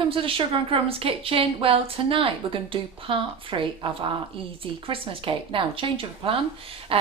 welcome to the Sugar and Crumbs kitchen. Well, tonight we're going to do part 3 of our easy Christmas cake. Now, change of plan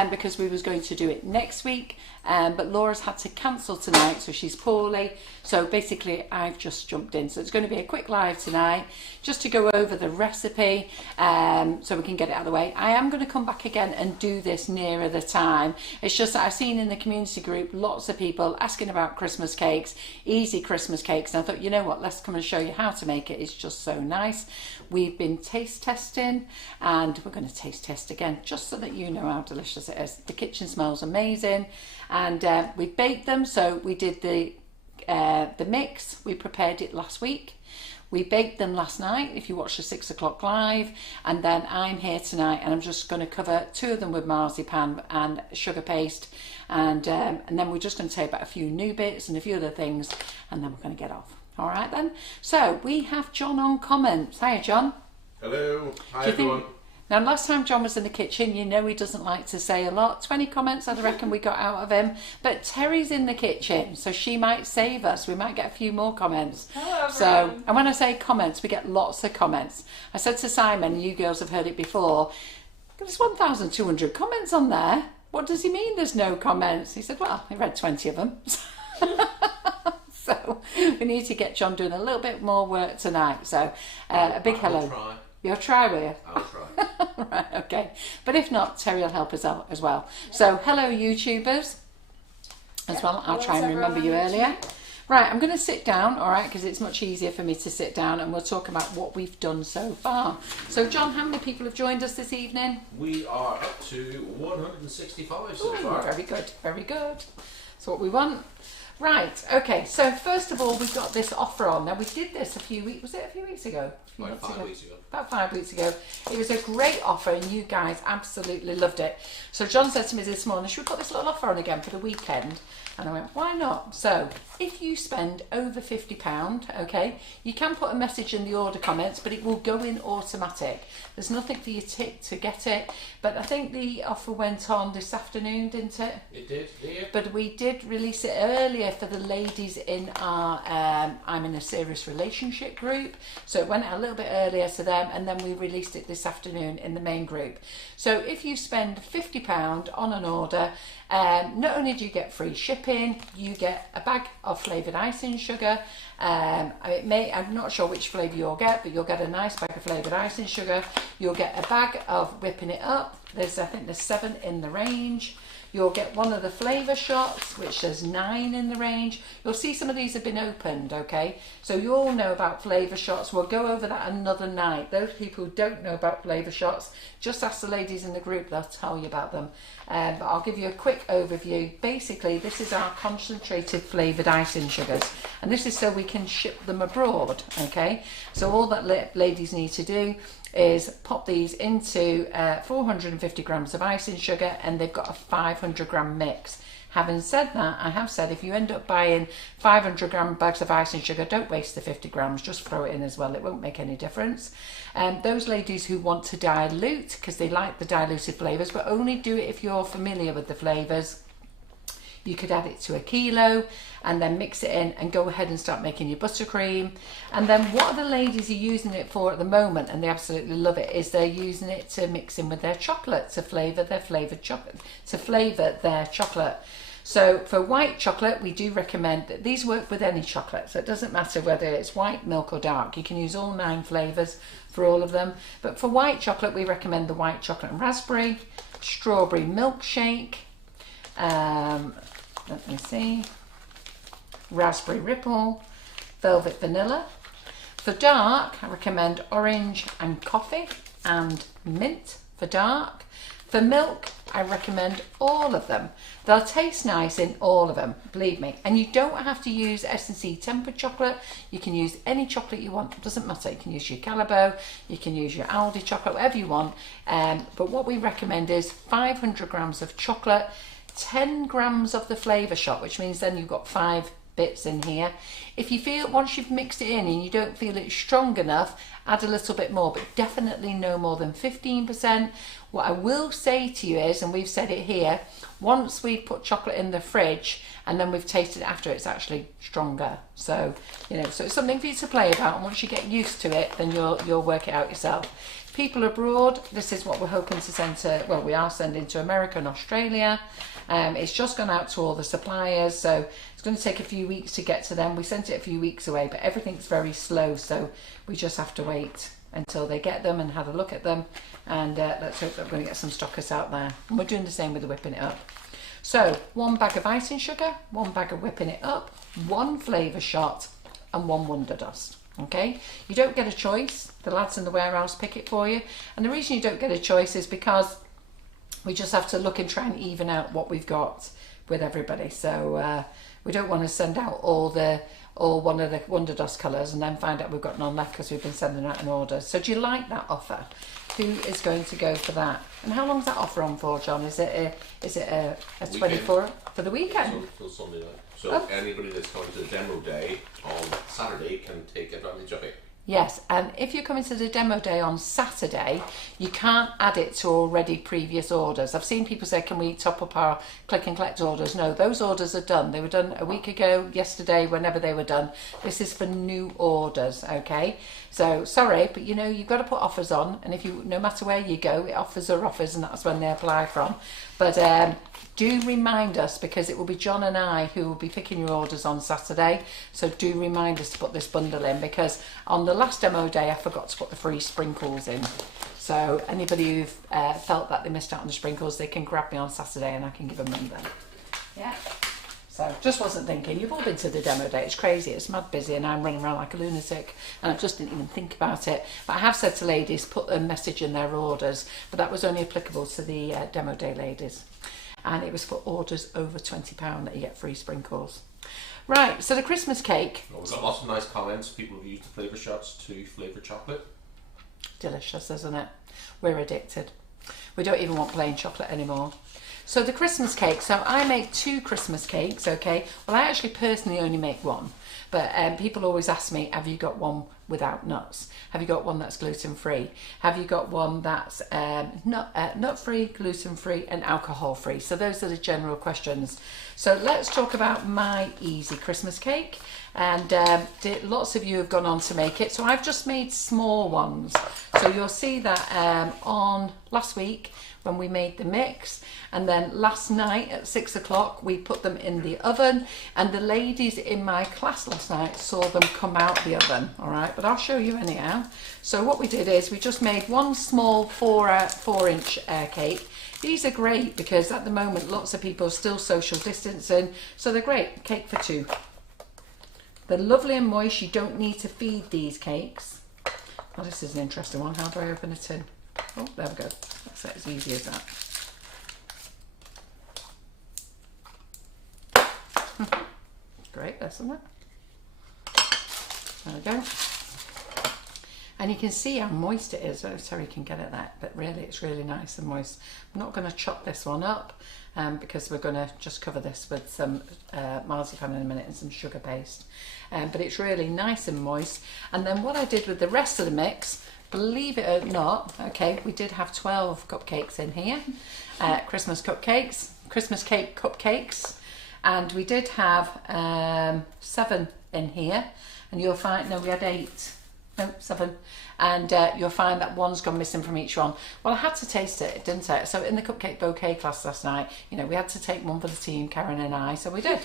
because we was going to do it next week, but Laura's had to cancel tonight, so she's poorly. So basically, I've just jumped in. So it's going to be a quick live tonight, just to go over the recipe, so we can get it out of the way. I am going to come back again and do this nearer the time. It's just that I've seen in the community group lots of people asking about Christmas cakes, easy Christmas cakes, and I thought, you know what, let's come and show you how to make it. It's just so nice. We've been taste testing, and we're going to taste test again, just so that you know how delicious it is. The kitchen smells amazing, and we baked them. So we did the mix. We prepared it last week. We baked them last night, if you watched the 6 o'clock live, and then I'm here tonight, and I'm just going to cover 2 of them with marzipan and sugar paste, and then we're just going to say about a few new bits and a few other things, and then we're going to get off. All right then. So we have John on comments. Hiya, John. Hello. Hi everyone. Now, last time John was in the kitchen, you know he doesn't like to say a lot. 20 comments, I reckon we got out of him. But Terry's in the kitchen, so she might save us. We might get a few more comments. Hello, so, and when I say comments, we get lots of comments. I said to Simon, and you girls have heard it before, there's 1,200 comments on there. What does he mean there's no comments? He said, well, I read 20 of them. So we need to get John doing a little bit more work tonight. So a big hello. Try. You'll try, will you? I'll try. Right, okay. But if not, Terry will help us out as well. So hello, YouTubers, as well. I'll try and remember you earlier. Right, I'm going to sit down, all right, because it's much easier for me to sit down, and we'll talk about what we've done so far. So, John, how many people have joined us this evening? We are up to 165 so far. Very good, very good. That's what we want. Right, okay, so first of all, we've got this offer on. Now, we did this a few weeks, was it a few weeks ago? About 5 weeks ago. About 5 weeks ago. It was a great offer, and you guys absolutely loved it. So John said to me this morning, should we put this little offer on again for the weekend? And I went, why not? So if you spend over £50, okay, you can put a message in the order comments, but it will go in automatic. There's nothing for you to get it. But I think the offer went on this afternoon, didn't it? It did, yeah. But we did release it earlier for the ladies in our I'm in a serious relationship group. So it went out a little bit earlier to them, and then we released it this afternoon in the main group. So if you spend £50 on an order, not only do you get free shipping, you get a bag of flavoured icing sugar. I'm not sure which flavour you'll get, but you'll get a nice bag of flavoured icing sugar. You'll get a bag of whipping it up. I think there's 7 in the range. You'll get one of the flavour shots, which there's 9 in the range. You'll see some of these have been opened, okay? So you all know about flavour shots. We'll go over that another night. Those people who don't know about flavour shots, just ask the ladies in the group, they'll tell you about them. But I'll give you a quick overview. Basically, this is our concentrated flavoured icing sugars. And this is so we can ship them abroad, okay? So all that ladies need to do is pop these into 450 grams of icing sugar, and they've got a 500 gram mix. Having said that, I have said if you end up buying 500 gram bags of icing sugar, don't waste the 50 grams, just throw it in as well. It won't make any difference. Those ladies who want to dilute, because they like the diluted flavours, but only do it if you're familiar with the flavours. You could add it to a kilo and then mix it in and go ahead and start making your buttercream. And then what the ladies are using it for at the moment, and they absolutely love it, is they're using it to mix in with their chocolate, to flavour their chocolate. So for white chocolate, we do recommend that these work with any chocolate. So it doesn't matter whether it's white, milk or dark. You can use all 9 flavours for all of them. But for white chocolate, we recommend the white chocolate and raspberry, strawberry milkshake, let me see, raspberry ripple, velvet vanilla. For dark, I recommend orange and coffee and mint for dark. For milk, I recommend all of them. They'll taste nice in all of them, believe me. And you don't have to use S&C tempered chocolate. You can use any chocolate you want. It doesn't matter. You can use your Calabo, you can use your Aldi chocolate, whatever you want. But what we recommend is 500 grams of chocolate, 10 grams of the flavour shot, which means then you've got 5 bits in here. If you feel, once you've mixed it in and you don't feel it's strong enough, add a little bit more, but definitely no more than 15%. What I will say to you is, and we've said it here, once we put chocolate in the fridge and then we've tasted it after, it's actually stronger. So, you know, so it's something for you to play about, and once you get used to it, then you'll work it out yourself. People abroad, this is what we're hoping to send to, well, we are sending to America and Australia. It's just gone out to all the suppliers, so it's going to take a few weeks to get to them. We sent it a few weeks away, but everything's very slow, so we just have to wait until they get them and have a look at them, and let's hope that we're going to get some stockers out there. And we're doing the same with the whipping it up. So 1 bag of icing sugar, 1 bag of whipping it up, 1 flavour shot, and 1 Wonder Dust. Okay, you don't get a choice. The lads in the warehouse pick it for you, and the reason you don't get a choice is because we just have to look and try and even out what we've got with everybody. So we don't want to send out all one of the Wonder Dust colours and then find out we've got none left because we've been sending out an order. So do you like that offer? Who is going to go for that? And how long's that offer on for, John? Is it a 24 for the weekend? Till Sunday night. So anybody that's going to the demo day on Saturday can take advantage of it. Yes, and if you're coming to the demo day on Saturday, you can't add it to already previous orders. I've seen people say, can we top up our click and collect orders? No, those orders are done. They were done a week ago, yesterday, whenever they were done. This is for new orders, okay? So, sorry, but you know, you've got to put offers on, and if you, no matter where you go, offers are offers, and that's when they apply from. But do remind us, because it will be John and I who will be picking your orders on Saturday. So do remind us to put this bundle in, because on the last demo day I forgot to put the free sprinkles in. So anybody who've felt that they missed out on the sprinkles, they can grab me on Saturday and I can give them then. Yeah. So just wasn't thinking. You've all been to the demo day. It's crazy. It's mad busy, and I'm running around like a lunatic, and I just didn't even think about it. But I have said to ladies, put a message in their orders, but that was only applicable to the demo day ladies. And it was for orders over £20 that you get free sprinkles. Right, so the Christmas cake. Well, we've got lots of nice comments. People have used the flavour shots to flavour chocolate. Delicious, isn't it? We're addicted. We don't even want plain chocolate anymore. So the Christmas cake, so I make 2 Christmas cakes, okay? Well, I actually personally only make 1. But people always ask me, have you got one without nuts? Have you got one that's gluten-free? Have you got one that's nut-free, gluten-free and alcohol-free? So those are the general questions. So let's talk about my easy Christmas cake. And lots of you have gone on to make it. So I've just made small ones. So you'll see that on last week when we made the mix, and then last night at 6 o'clock we put them in the oven, and the ladies in my class last night saw them come out the oven. All right, but I'll show you anyhow. So what we did is we just made one small 4-inch cake. These are great because at the moment lots of people are still social distancing, so they're great. Cake for 2. They're lovely and moist. You don't need to feed these cakes. Oh, this is an interesting one. How do I open a tin? Oh, there we go. That's it, as easy as that. Great, isn't it? There we go. And you can see how moist it is. Oh, sorry, you can get at that, but really it's really nice and moist. I'm not going to chop this one up because we're going to just cover this with some marzipan in a minute and some sugar paste. But it's really nice and moist. And then what I did with the rest of the mix, believe it or not, okay, we did have 12 cupcakes in here, Christmas cupcakes, Christmas cake cupcakes, and we did have 7 in here, and you'll find, no, we had 8, no, 7, and you'll find that one's gone missing from each one. Well, I had to taste it, didn't I? So in the cupcake bouquet class last night, you know, we had to take one for the team, Karen and I, so we did.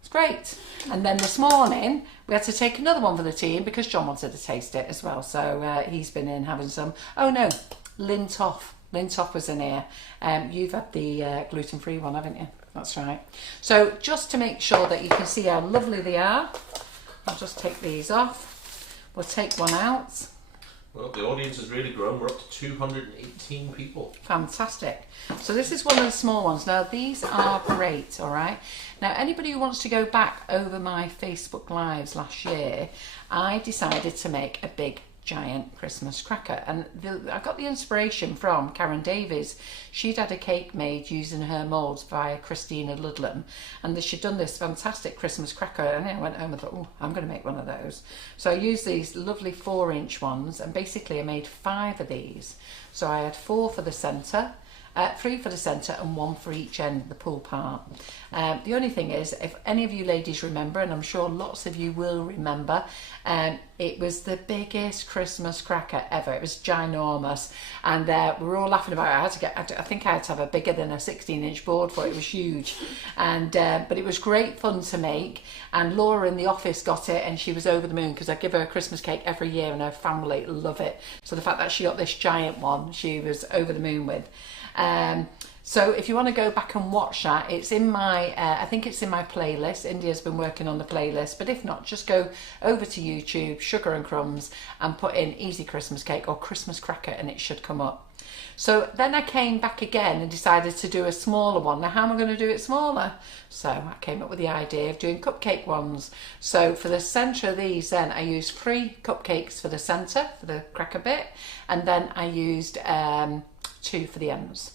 It's great. And then this morning we had to take another one for the team because John wanted to taste it as well, so he's been in having some. Oh no, Lintoff was in here. You've had the gluten-free one, haven't you? That's right. So just to make sure that you can see how lovely they are, I'll just take these off. We'll take one out. Well, the audience has really grown. We're up to 218 people. Fantastic. So this is one of the small ones. Now these are great, all right? Now anybody who wants to go back over my Facebook Lives last year, I decided to make a big giant Christmas cracker. And I got the inspiration from Karen Davies. She'd had a cake made using her moulds by Christina Ludlam, and she'd done this fantastic Christmas cracker, and I went home and thought, oh, I'm going to make one of those. So I used these lovely 4-inch ones, and basically I made 5 of these. So I had 4 for the centre, 3 for the centre and 1 for each end, the pull part. The only thing is, if any of you ladies remember, and I'm sure lots of you will remember, it was the biggest Christmas cracker ever. It was ginormous, and we were all laughing about it. I think I had to have a bigger than a 16-inch board for it. It was huge, and but it was great fun to make. And Laura in the office got it, and she was over the moon because I give her a Christmas cake every year, and her family love it. So the fact that she got this giant one, she was over the moon with. So if you want to go back and watch that, it's in my, I think it's in my playlist. India's been working on the playlist, but if not, just go over to YouTube, Sugar and Crumbs, and put in Easy Christmas Cake or Christmas Cracker, and it should come up. So then I came back again and decided to do a smaller one. Now, how am I going to do it smaller? So I came up with the idea of doing cupcake ones. So for the centre of these, then I used 3 cupcakes for the centre, for the cracker bit, and then I used 2 for the ends.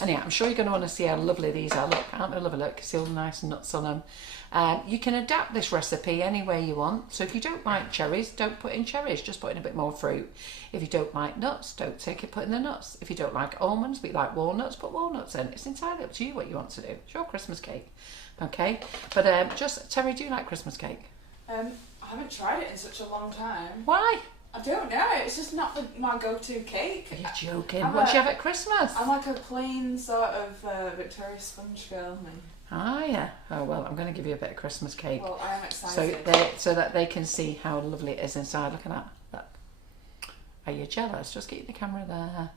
And yeah, I'm sure you're going to want to see how lovely these are. Look, aren't they lovely? Look, see all the nice nuts on them. You can adapt this recipe any way you want. So if you don't like cherries, don't put in cherries, just put in a bit more fruit. If you don't like nuts, don't take it, put in the nuts. If you don't like almonds, but you like walnuts, put walnuts in. It's entirely up to you what you want to do. It's your Christmas cake. Okay? But just, Terry, do you like Christmas cake? I haven't tried it in such a long time. Why? I don't know, it's just not my go-to cake. Are you joking? What do you have at Christmas? I'm like a plain sort of Victoria sponge girl. Ah, yeah. Oh, well, I'm going to give you a bit of Christmas cake. Well, I am excited. So that they can see how lovely it is inside. Look at that. Look. Are you jealous? Just keep the camera there.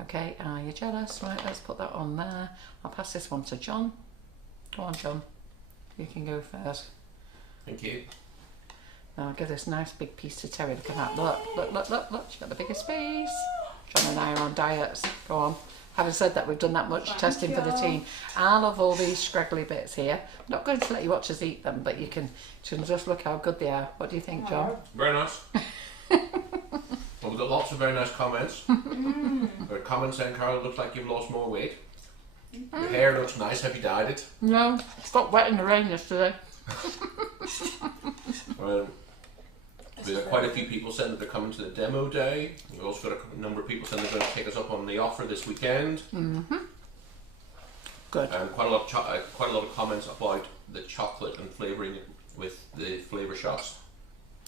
Okay, are you jealous? Right, let's put that on there. I'll pass this one to John. Go on, John. You can go first. Thank you. Now I'll give this nice big piece to Terry. Look at that. Look, look, look, look, look. She's got the biggest piece. John and I are on diets. Go on. Having said that, we've done that much testing for the team. I love all these scraggly bits here. I'm not going to let you watch us eat them, but you can just look how good they are. What do you think, John? Very nice. Well, we've got lots of very nice comments. There are comments saying, Carol, it looks like you've lost more weight. Your hair looks nice. Have you dyed it? No, it's got wet in the rain yesterday. We've got quite a few people saying that they're coming to the demo day. We've also got a number of people saying they're going to take us up on the offer this weekend. Good. And quite a lot of comments about the chocolate and flavouring it with the flavour shots.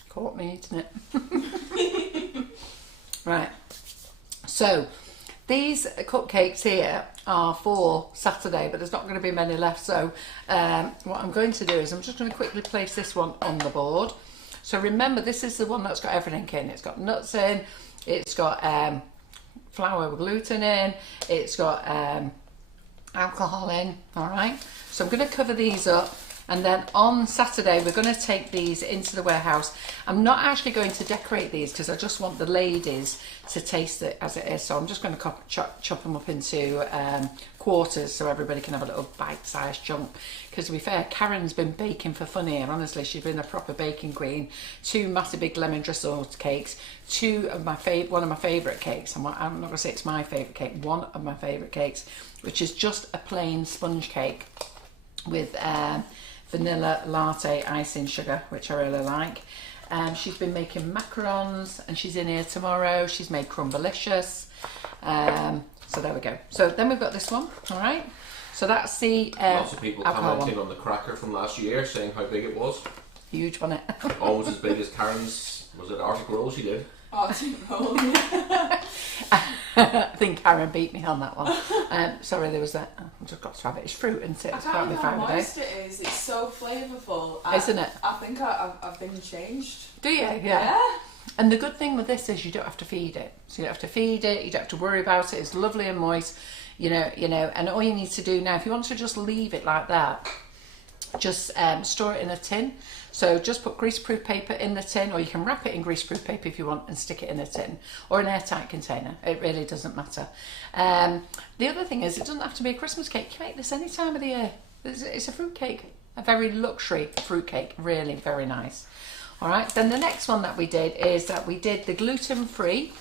Caught me eating it. Right. So these cupcakes here are for Saturday, but there's not going to be many left. So what I'm going to do is I'm just going to quickly place this one on the board. So remember, this is the one that's got everything in. It's got nuts in, it's got flour with gluten in, it's got alcohol in, all right? So I'm going to cover these up, and then on Saturday we're going to take these into the warehouse. I'm not actually going to decorate these because I just want the ladies to taste it as it is. So I'm just going to chop them up into quarters so everybody can have a little bite-sized chunk. Because to be fair, Karen's been baking for fun here. Honestly, she's been a proper baking queen. 2 massive big lemon drizzle cakes, 2 of my one of my favourite cakes. I'm not going to say it's my favourite cake. One of my favourite cakes, which is just a plain sponge cake with vanilla latte icing sugar, which I really like. She's been making macarons, and she's in here tomorrow. She's made Crumbalicious. So there we go. So then we've got this one, all right? So that's the lots of people commenting one on the cracker from last year, saying how big it was. Huge, wasn't it? Almost as big as Karen's, was it Arctic Roll she did? Arctic Roll. I think Karen beat me on that one. Sorry, there was that. I've just got to have it. It's fruit, isn't it? I can't believe how moist it is. It's so flavourful. Isn't it? I think I've been changed. Do you? Yeah. And the good thing with this is you don't have to feed it. So you don't have to feed it. You don't have to worry about it. It's lovely and moist. You know. And all you need to do now, if you want to just leave it like that, just store it in a tin. So just put greaseproof paper in the tin, or you can wrap it in greaseproof paper if you want and stick it in a tin or an airtight container. It really doesn't matter. The other thing is, it doesn't have to be a Christmas cake. You can make this any time of the year. It's a fruit cake, a very luxury fruit cake, really very nice. All right, then the next one that we did is that we did the gluten-free,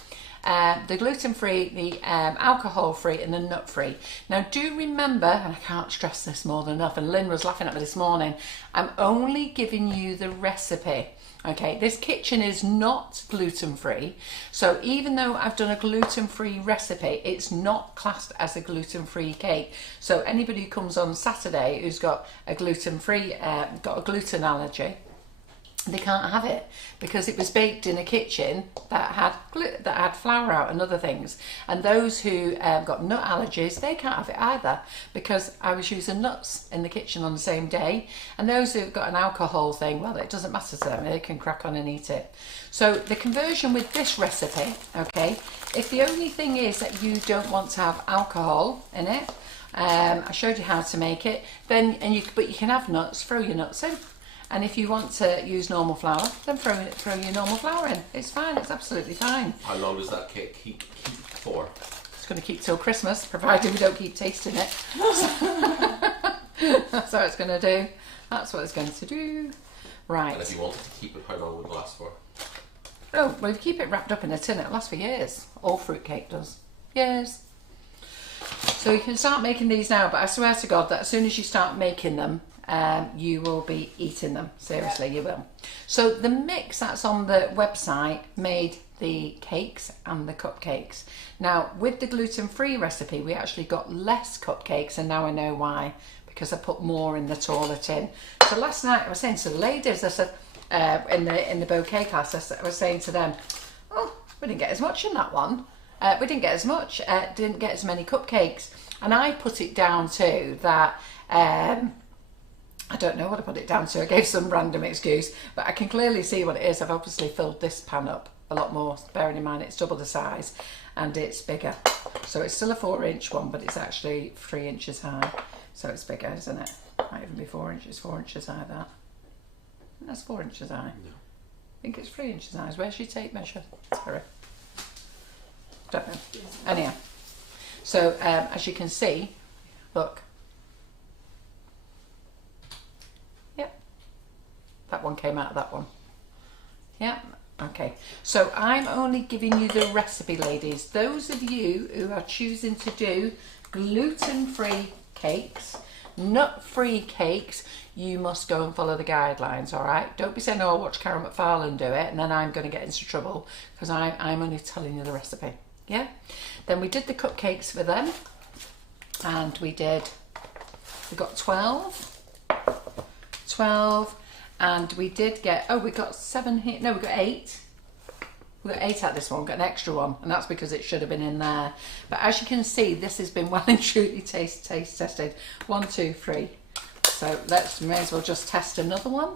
the alcohol-free and the nut-free. Now do remember, and I can't stress this more than enough, and Lynn was laughing at me this morning, I'm only giving you the recipe. Okay, this kitchen is not gluten-free, so even though I've done a gluten-free recipe, it's not classed as a gluten-free cake. So anybody who comes on Saturday who's got a gluten-free, got a gluten allergy, they can't have it because it was baked in a kitchen that had flour out and other things. And those who got nut allergies, they can't have it either because I was using nuts in the kitchen on the same day. And those who've got an alcohol thing, well, it doesn't matter to them, they can crack on and eat it. So the conversion with this recipe, okay, if the only thing is that you don't want to have alcohol in it, I showed you how to make it, then but you can have nuts, throw your nuts in. And if you want to use normal flour, then throw your normal flour in. It's fine, it's absolutely fine. How long does that cake keep for? It's going to keep till Christmas, provided we don't keep tasting it. That's what it's going to do. That's what it's going to do. Right. And if you wanted to keep it, how long would it last for? Oh, well, if you keep it wrapped up in a tin, it'll last for years. All fruit cake does. Years. So you can start making these now, but I swear to God that as soon as you start making them, you will be eating them. Seriously, you will. So the mix that's on the website made the cakes and the cupcakes. Now with the gluten-free recipe, we actually got less cupcakes, and now I know why, because I put more in the taller tin. So last night I was saying to the ladies, I said in the bouquet class, I was saying to them, oh, we didn't get as much in that one. We didn't get as much, didn't get as many cupcakes, and I put it down to that. I don't know what I put it down to. I gave some random excuse, but I can clearly see what it is. I've obviously filled this pan up a lot more, bearing in mind it's double the size and it's bigger. So it's still a 4-inch one, but it's actually 3 inches high. So it's bigger, isn't it? Might even be 4 inches, 4 inches high, that. That's 4 inches high. No. I think it's 3 inches high. Where's your tape measure? Sorry. Don't know. Anyhow. So as you can see, look. That one came out of that one. Yeah, okay. So I'm only giving you the recipe, ladies. Those of you who are choosing to do gluten-free cakes, nut-free cakes, you must go and follow the guidelines, all right? Don't be saying, oh, I'll watch Karen McFarland do it, and then I'm going to get into trouble, because I'm only telling you the recipe, yeah? Then we did the cupcakes for them, and we got 12, and we did get, we got 7 here, no, we got 8. We got 8 out of this one, we got an extra one, and that's because it should have been in there. But as you can see, this has been well and truly taste tested. 1, 2, 3. So may as well just test another one.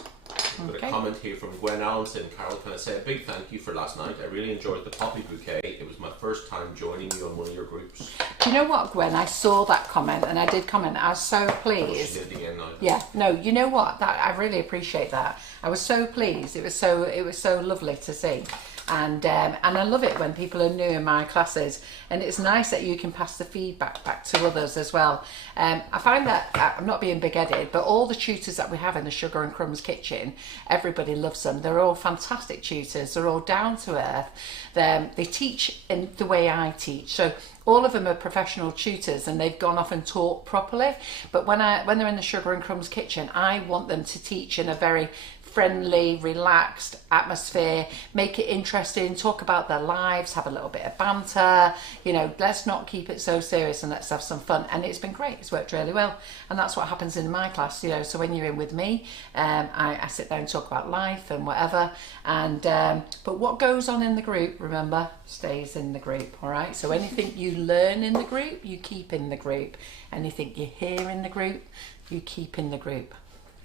I've got a comment here from Gwen Allenson. Carol, can I say a big thank you for last night? I really enjoyed the poppy bouquet. It was my first time joining you on one of your groups. Do you know what, Gwen? I saw that comment and I did comment. I was so pleased. She did again now. Yeah, no, you know what? I really appreciate that. I was so pleased. It was so lovely to see. And I love it when people are new in my classes, and it's nice that you can pass the feedback back to others as well. I find that, I'm not being big-headed, but all the tutors that we have in the Sugar and Crumbs kitchen, everybody loves them. They're all fantastic tutors. They're all down to earth. They teach in the way I teach. So all of them are professional tutors and they've gone off and taught properly. But when they're in the Sugar and Crumbs kitchen, I want them to teach in a very friendly, relaxed atmosphere, make it interesting, talk about their lives, have a little bit of banter, you know, let's not keep it so serious and let's have some fun. And it's been great, it's worked really well. And that's what happens in my class, you know. So when you're in with me, I sit there and talk about life and whatever. And but what goes on in the group, remember, stays in the group, all right? So anything you learn in the group, you keep in the group. Anything you hear in the group, you keep in the group.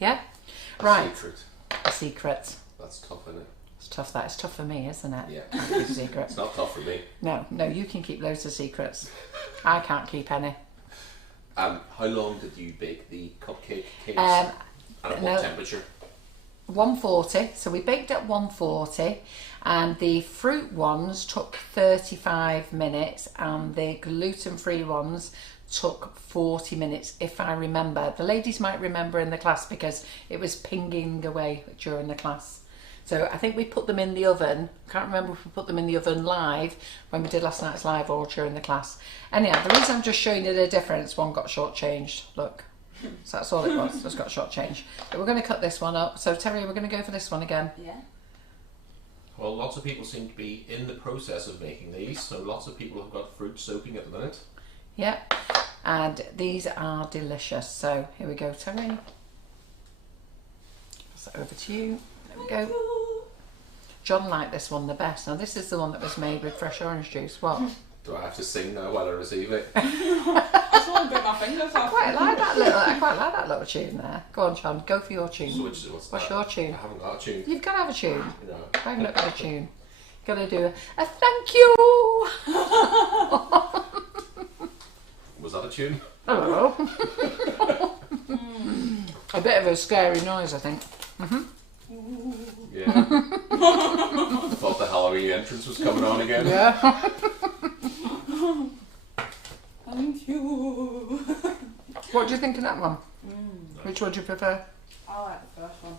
Yeah? Right. Secret. A secret. That's tough, isn't it? It's tough. That is tough for me, isn't it? Yeah. Keep secrets. It's not tough for me. No, you can keep loads of secrets. I can't keep any. How long did you bake the cupcake cakes? And at what temperature? 140. So we baked at 140, and the fruit ones took 35 minutes, and the gluten-free ones took 40 minutes, if I remember. The ladies might remember in the class because it was pinging away during the class. So I think we put them in the oven. Can't remember if we put them in the oven live when we did last night's live or during the class. Anyhow, the reason I'm just showing you the difference, one got shortchanged. Look, so that's all it was. Just got shortchanged. But we're going to cut this one up. So Terry, we're going to go for this one again. Yeah. Well, lots of people seem to be in the process of making these, so lots of people have got fruit soaking at the minute. Yeah, and these are delicious. So here we go, Terry. Pass that over to you. There we go. John liked this one the best. Now this is the one that was made with fresh orange juice. What? Do I have to sing now while I receive it? I just want to bit my fingers off. I quite like that little tune there. Go on, John. Go for your tune. So What's your tune? I haven't got a tune. You've got to have a tune. No. I've not got a tune. Got to do a thank you. Was that a tune? I don't know. A bit of a scary noise, I think. Yeah. I thought the Halloween entrance was coming on again. Yeah. Thank you. What do you think of that one? Which one do you prefer? I like the first one.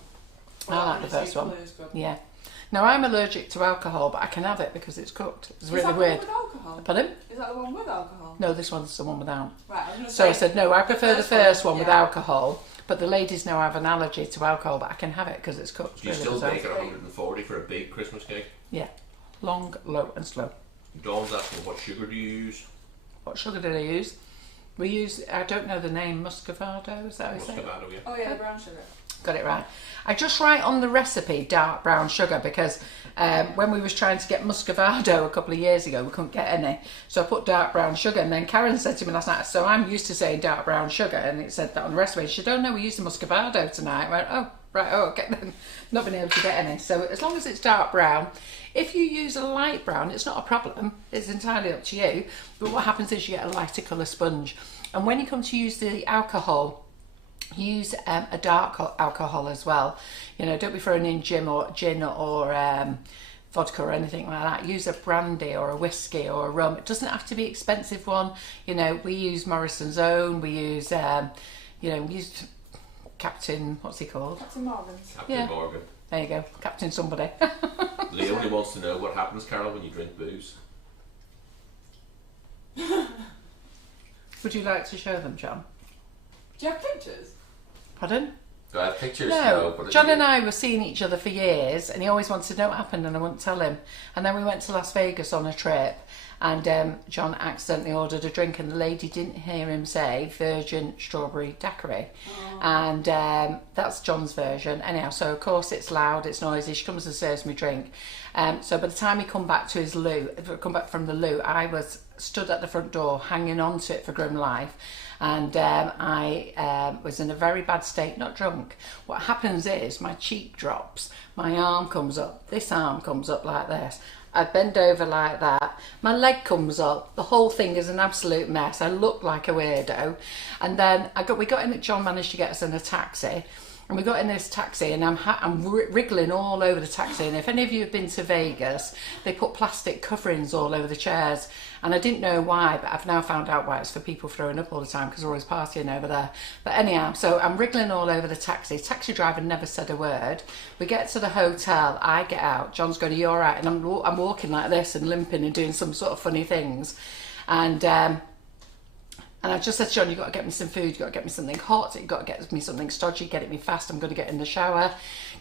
I like the first one. Is good. Yeah. Now I'm allergic to alcohol, but I can have it because it's cooked. It's really Is that weird. the one with alcohol? Pardon? Is that the one with alcohol? No, this one's the one without. Right, I was gonna So say, I said no. I prefer the first first one with yeah. alcohol, but the ladies know I have an allergy to alcohol, but I can have it because it's cooked. Do you really still bizarre. bake at 140 for a big Christmas cake? Yeah. Long, low, and slow. Dawn's asking what sugar do you use? What sugar did I use? We use, I don't know the name, Muscovado, is that how you say it? Muscovado, yeah. Oh yeah, the brown sugar. Got it right. I just write on the recipe dark brown sugar because when we was trying to get Muscovado a couple of years ago, we couldn't get any. So I put dark brown sugar, and then Karen said to me last night, so I'm used to saying dark brown sugar, and it said that on the recipe. She said, oh no, we're using Muscovado tonight. I went, oh, right, oh, okay, then. Not been able to get any. So as long as it's dark brown, if you use a light brown, it's not a problem. It's entirely up to you. But what happens is you get a lighter colour sponge. And when you come to use the alcohol, use a dark alcohol as well. You know, don't be throwing in gin or vodka or anything like that. Use a brandy or a whiskey or a rum. It doesn't have to be an expensive one. You know, we use Morrison's Own. We use, we use Captain, what's he called? Captain Morgan's. Captain Morgan. There you go, Captain somebody. Leonie wants to know what happens, Carol, when you drink booze. Would you like to show them, John? Do you have pictures? Pardon? Do I have pictures? No, but John and I were seeing each other for years, and he always wanted to know what happened, and I wouldn't tell him. And then we went to Las Vegas on a trip, and John accidentally ordered a drink, and the lady didn't hear him say virgin strawberry daiquiri. Oh. And that's John's version. Anyhow, so of course it's loud, it's noisy. She comes and serves me drink. So by the time he come back from the loo, I was stood at the front door hanging on to it for grim life. And I was in a very bad state, not drunk. What happens is my cheek drops, my arm comes up, this arm comes up like this. I bend over like that, my leg comes up, the whole thing is an absolute mess. I look like a weirdo. And then we got in, John managed to get us in a taxi. And we got in this taxi, and I'm wriggling all over the taxi. And if any of you have been to Vegas, they put plastic coverings all over the chairs. And I didn't know why, but I've now found out why. It's for people throwing up all the time because we're always partying over there. But anyhow, so I'm wriggling all over the taxi. Taxi driver never said a word. We get to the hotel. I get out. John's going, "Are you all right?" And I'm walking like this and limping and doing some sort of funny things. And I just said to John, you've got to get me some food, you've got to get me something hot, you've got to get me something stodgy, get it me fast, I'm going to get in the shower,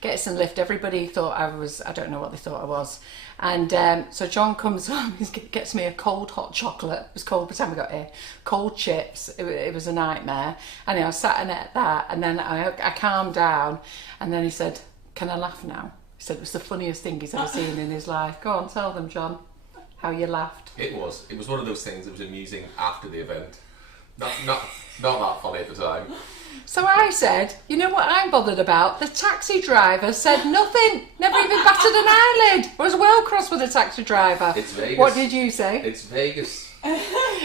get us in the lift. Everybody thought I don't know what they thought I was. And so John comes home, he gets me a cold hot chocolate, it was cold by the time we got here, cold chips, it was a nightmare. And I was sat in at that, and then I calmed down, and then he said, "Can I laugh now?" He said it was the funniest thing he's ever seen in his life. Go on, tell them, John, how you laughed. It was one of those things that was amusing after the event. Not that funny at the time. So I said, you know what I'm bothered about? The taxi driver said nothing, never even batted an eyelid. I was well cross with the taxi driver. It's Vegas. What did you say? It's Vegas.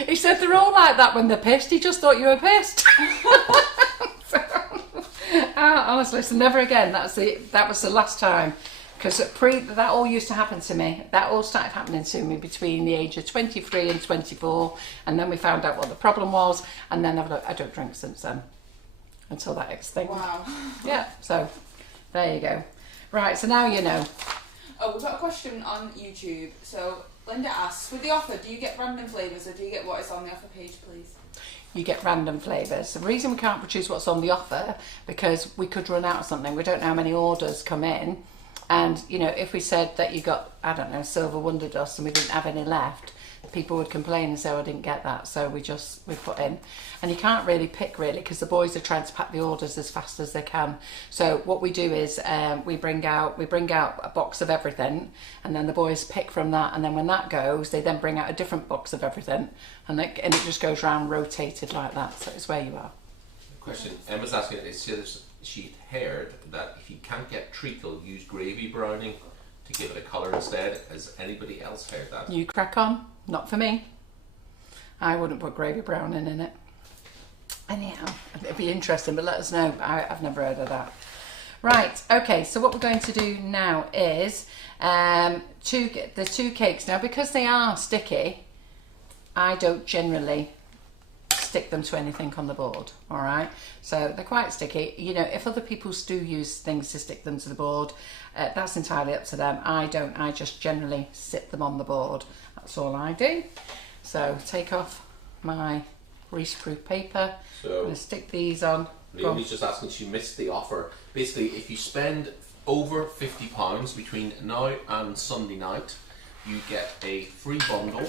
He said they're all like that when they're pissed. He just thought you were pissed. Honestly, so never again. That was the last time. Because that all used to happen to me. That all started happening to me between the age of 23 and 24. And then we found out what the problem was. And then I don't drink since then. Until that thing. Wow. Yeah, so there you go. Right, so now you know. Oh, we've got a question on YouTube. So Linda asks, with the offer, do you get random flavours or do you get what is on the offer page, please? You get random flavours. The reason we can't produce what's on the offer, because we could run out of something. We don't know how many orders come in. And, you know, if we said that you got, I don't know, silver wonder dust and we didn't have any left, people would complain and say, oh, I didn't get that. So we put in. And you can't really pick, really, because the boys are trying to pack the orders as fast as they can. So what we do is we bring out a box of everything, and then the boys pick from that. And then when that goes, they then bring out a different box of everything. And it just goes round rotated like that. So it's where you are. Question. Emma's asking, it says she heard that if you can't get treacle, use gravy browning to give it a colour instead. Has anybody else heard that? You crack on. Not for me. I wouldn't put gravy browning in it. Anyhow, it'd be interesting, but let us know. I've never heard of that. Right, okay, so what we're going to do now is the two cakes. Now, because they are sticky, I don't generally stick them to anything on the board, all right? So they're quite sticky. You know, if other people do use things to stick them to the board, that's entirely up to them. I don't. I just generally sit them on the board. That's all I do. So take off my greaseproof paper. So I'm going to stick these on. Leonie's just asking, she missed the offer. Basically, if you spend over £50 between now and Sunday night, you get a free bundle.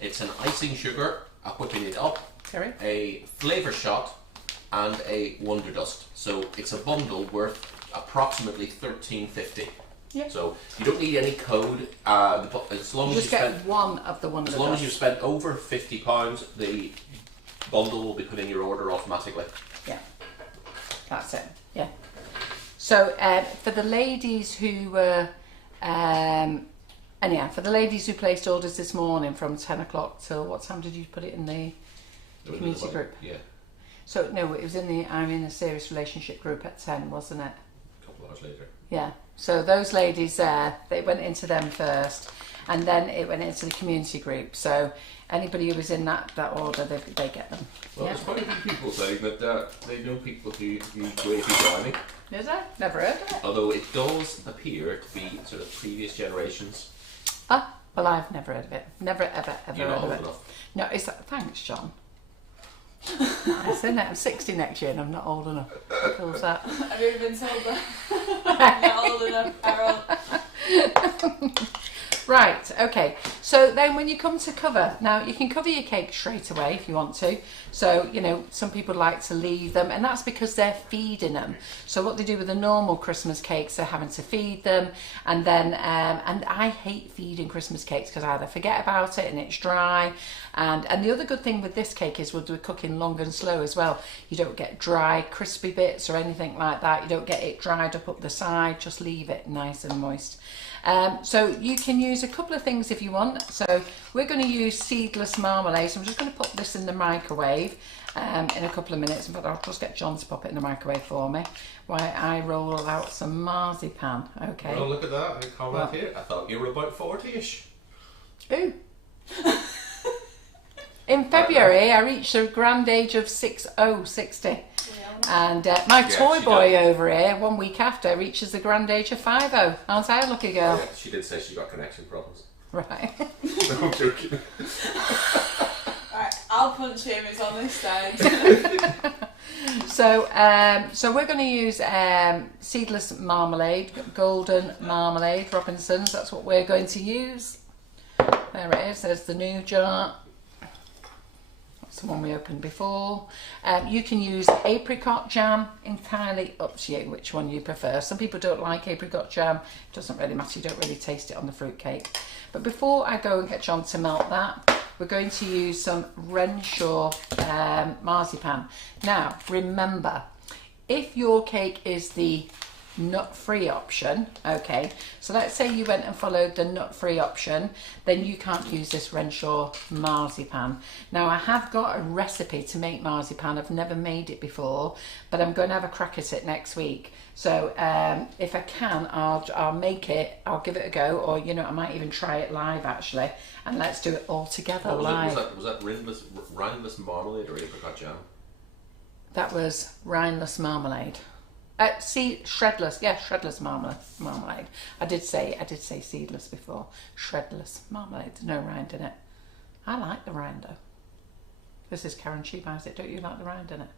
It's an icing sugar, a whipping it up, Terry? A flavour shot, and a Wonder Dust. So it's a bundle worth approximately $13.50. Yeah. So you don't need any code. As long you as just get one of the Wonder Dust. As long as you've spent over £50, the bundle will be put in your order automatically. Yeah, that's it. Yeah. So for the ladies who were, for the ladies who placed orders this morning from 10 o'clock till what time did you put it in the community group? Yeah. So no, it was in the I'm in a serious relationship group at 10, wasn't it? A couple of hours later. Yeah. So those ladies there, they went into them first, and then it went into the community group. So anybody who was in that order, they get them. Well, yeah. There's quite a few people saying that they know people who use gravy browning. Is there? Never heard of it. Although it does appear to be sort of previous generations. Ah, well, I've never heard of it. Never, ever You're heard not of old it. enough. No, it's thanks, John. I said that I'm 60 next year and I'm not old enough. What feels that? Have you ever been told that? Not old enough, Carol. Right, okay. So then when you come to cover, now you can cover your cake straight away if you want to. So, you know, some people like to leave them, and that's because they're feeding them. So what they do with the normal Christmas cakes, they're having to feed them, and then, and I hate feeding Christmas cakes because I either forget about it and it's dry. And the other good thing with this cake is we're cooking long and slow as well. You don't get dry, crispy bits or anything like that. You don't get it dried up the side, just leave it nice and moist. So you can use a couple of things if you want. So we're going to use seedless marmalade. So I'm just going to put this in the microwave in a couple of minutes. In fact, I'll just get John to pop it in the microwave for me while I roll out some marzipan. Okay. Oh, look at that. A comment here. I thought you were about 40-ish. Ooh. In February, I reached the grand age of 60. And my toy boy over here, 1 week after, reaches the grand age of 50. Aren't I a lucky girl? Yeah, she did say she got connection problems. Right. No, I'm joking. Alright, I'll punch him, it's on this side. So we're going to use seedless marmalade, golden marmalade, Robinson's. That's what we're going to use. There it is. There's the new jar. That's the one we opened before. You can use apricot jam, entirely up to you which one you prefer. Some people don't like apricot jam. It doesn't really matter. You don't really taste it on the fruit cake. But before I go and get John to melt that, we're going to use some Renshaw marzipan. Now, remember, if your cake is the nut-free option, okay, so let's say you went and followed the nut-free option, then you can't use this Renshaw marzipan. Now, I have got a recipe to make marzipan. I've never made it before, but I'm going to have a crack at it next week. So if I can, I'll make it, I'll give it a go, or, you know, I might even try it live, actually, and let's do it all together live. Was that rindless marmalade or apricot jam? That was rindless marmalade. Shredless. Yeah, shredless marmalade. I did say seedless before. Shredless marmalade. No rind in it. I like the rind though. This is Karen. She buys it. Don't you like the rind in it?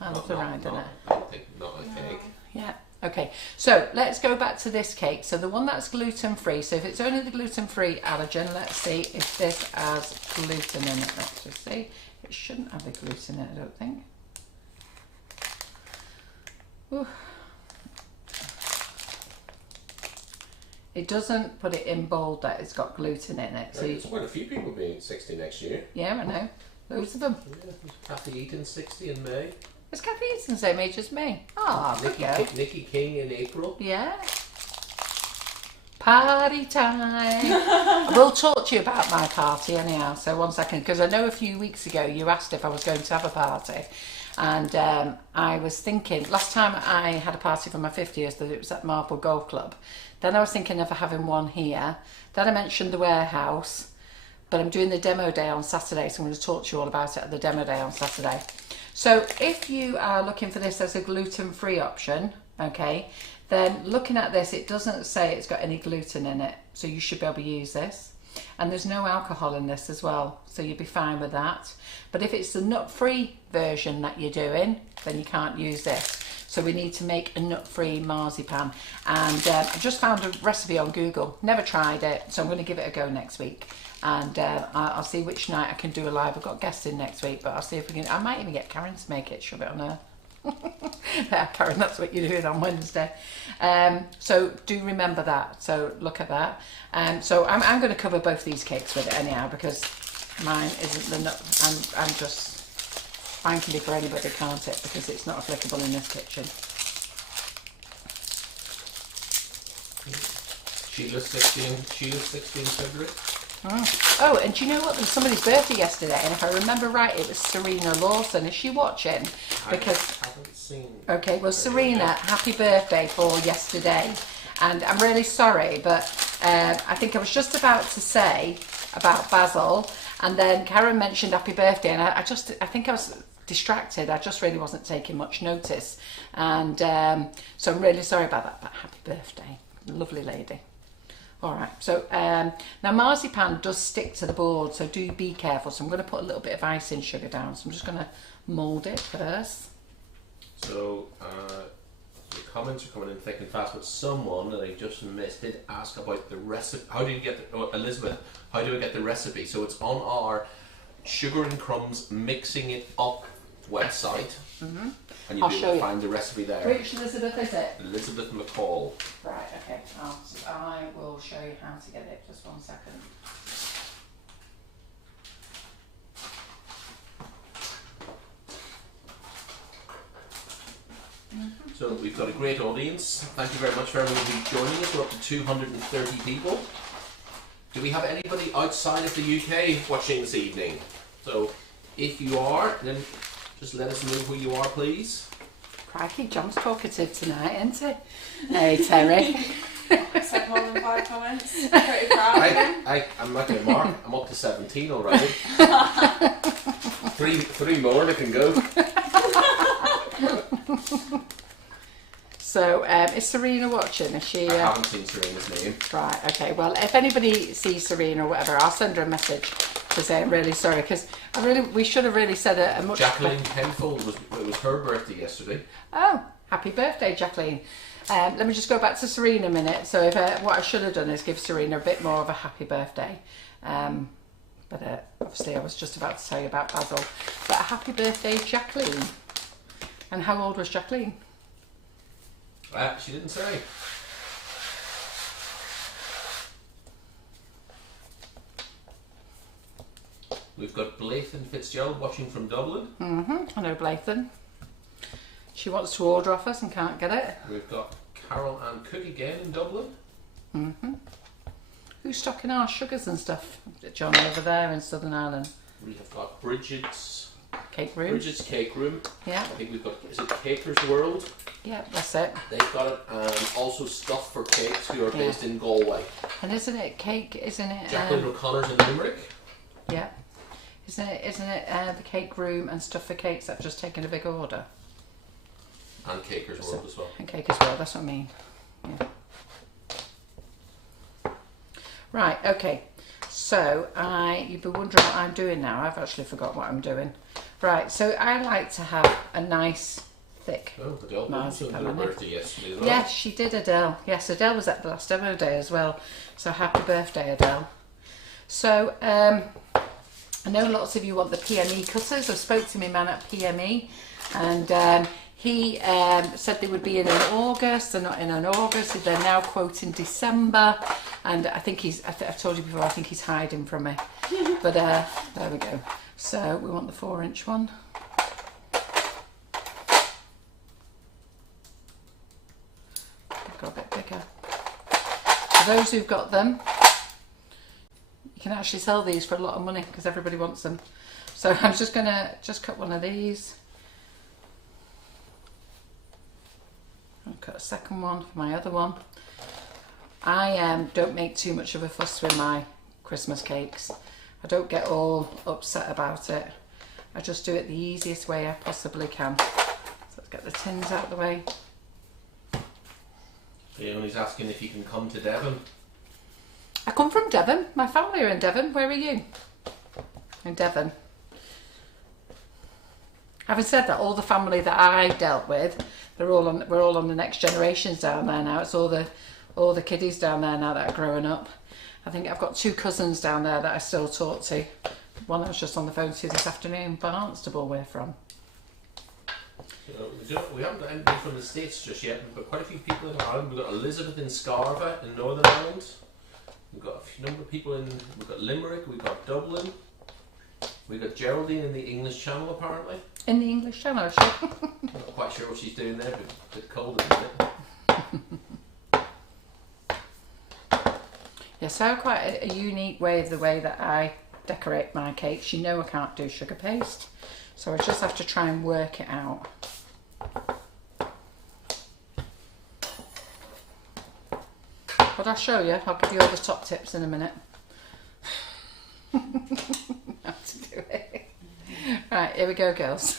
I love the rind in it. I think not a cake. Yeah. Okay. So let's go back to this cake. So the one that's gluten free. So if it's only the gluten free allergen, let's see if this has gluten in it. Let's just see. It shouldn't have the gluten in it, I don't think. Ooh. It doesn't put it in bold that it's got gluten in it. So there's quite a few people being 60 next year. Yeah, I know. Loads of them. Yeah, Kathy Eaton 60 in May. Is Kathy Eaton the same age as me? Oh, Nikki King in April. Yeah. Party time. We'll talk to you about my party anyhow. So one second, because I know a few weeks ago you asked if I was going to have a party. And I was thinking, last time I had a party for my 50th, that it was at Marble Golf Club. Then I was thinking of having one here. Then I mentioned the warehouse. But I'm doing the demo day on Saturday, so I'm going to talk to you all about it at the demo day on Saturday. So if you are looking for this as a gluten-free option, okay, then looking at this, it doesn't say it's got any gluten in it. So you should be able to use this. And there's no alcohol in this as well, so you'll be fine with that. But if it's the nut-free version that you're doing, then you can't use this. So we need to make a nut-free marzipan. And I just found a recipe on Google. Never tried it, so I'm going to give it a go next week. And I'll see which night I can do a live. I've got guests in next week, but I'll see if we can. I might even get Karen to make it, shove it on her. Yeah, Karen, that's what you're doing on Wednesday. So do remember that. So look at that. So I'm going to cover both these cakes with it anyhow, because mine isn't the nut. I'm just spanking it for anybody, can't it? Because it's not applicable in this kitchen. Sheila's 16 February. Oh, and do you know what? There was somebody's birthday yesterday, and if I remember right, it was Serena Lawson. Is she watching? Because I haven't seen. Okay, well, Serena, happy birthday for yesterday, and I'm really sorry, but I think I was just about to say about Basil, and then Karen mentioned happy birthday, and I think I was distracted. I just really wasn't taking much notice, and so I'm really sorry about that. But happy birthday, lovely lady. All right, so now marzipan does stick to the board, so do be careful. So I'm going to put a little bit of icing sugar down. So I'm just going to mould it first. So the comments are coming in thick and fast, but someone that I just missed did ask about the recipe. How do you get Elizabeth? How do I get the recipe? So it's on our Sugar and Crumbs Mixing It Up website. Mm-hmm. And you'll be able to find the recipe there. Which Elizabeth is it? Elizabeth McCall. Right, okay. I will show you how to get it. Just one second. So we've got a great audience. Thank you very much for everyone who's joining us. We're up to 230 people. Do we have anybody outside of the UK watching this evening? So if you are, then just let us know who you are, please. Crikey, John's talkative tonight, isn't he? Hey, Terry. I said more than 5 comments. Pretty proud. I'm not going to mark. I'm up to 17 already. three more that can go. So, is Serena watching? Is she? I haven't seen Serena's name. Right, okay. Well, if anybody sees Serena or whatever, I'll send her a message to say I'm really sorry, because we should have really said a much. Jacqueline Penfold, it was her birthday yesterday. Oh, happy birthday, Jacqueline. Let me just go back to Serena a minute. So if what I should have done is give Serena a bit more of a happy birthday. But obviously I was just about to tell you about Basil. But a happy birthday, Jacqueline. And how old was Jacqueline? She didn't say. We've got Blathan Fitzgerald watching from Dublin. I know Blathan. She wants to order off us and can't get it. We've got Carol Ann Cook again in Dublin. Who's stocking our sugars and stuff? John over there in Southern Ireland. We have got Bridget's Cake Room. Bridget's Cake Room. Yeah. I think we've got, is it Caker's World? Yeah, that's it. They've got it, and also Stuff for Cakes, who are based in Galway. And isn't it cake? Isn't it? Jacqueline O'Connor's in Limerick. Yeah. Isn't it the Cake Room and Stuff for Cakes that have just taken a big order? And Caker's World as well. And Cake as well, that's what I mean. Yeah. Right, okay. So you'd be wondering what I'm doing now. I've actually forgot what I'm doing. Right, so I like to have a nice thick Adele marzipan. her birthday yesterday as well. Yes, she did, Adele. Yes, Adele was at the last demo day as well. So happy birthday, Adele. So I know lots of you want the PME cutters. I spoke to my man at PME, and he said they would be in August. They're not in August. They're now quoting December, and I think I've told you before, I think he's hiding from me. But there we go. So we want the 4-inch one. I've got a bit bigger. For those who've got them, you can actually sell these for a lot of money because everybody wants them. So I'm just gonna cut one of these. I'll cut a second one for my other one. I don't make too much of a fuss with my Christmas cakes. I don't get all upset about it. I just do it the easiest way I possibly can. So let's get the tins out of the way. Leonie's asking if you can come to Devon. I come from Devon. My family are in Devon. Where are you? In Devon. Having said that, all the family that I dealt with, we're all on the next generations down there now. It's all the kiddies down there now that are growing up. I think I've got 2 cousins down there that I still talk to. One I was just on the phone to this afternoon, Barnstable we're from. We haven't got anybody from the States just yet. We've got quite a few people in Ireland. We've got Elizabeth in Scarva in Northern Ireland. We've got a number of people we've got Limerick, we've got Dublin. We've got Geraldine in the English Channel apparently. In the English Channel, is she? I'm not quite sure what she's doing there, but a bit cold, isn't it? Yeah, so quite a unique way of the way that I decorate my cakes. You know I can't do sugar paste, so I just have to try and work it out. But I'll show you. I'll give you all the top tips in a minute. How to do it. Right, here we go, girls.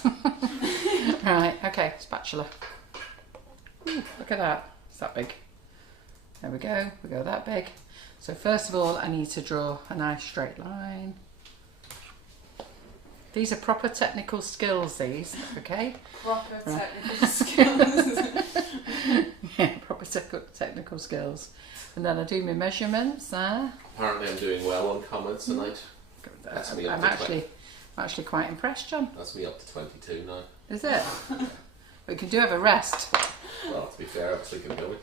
Right, okay, spatula. Ooh, look at that. It's that big. There we go. We go that big. So first of all, I need to draw a nice straight line. These are proper technical skills, these, okay? Proper technical skills. Yeah, proper technical skills. And then I do my measurements there. Apparently I'm doing well on comments tonight. That's me up I'm actually quite impressed, John. That's me up to 22 now. Is it? We can do have a rest. Well, to be fair, I was thinking of going.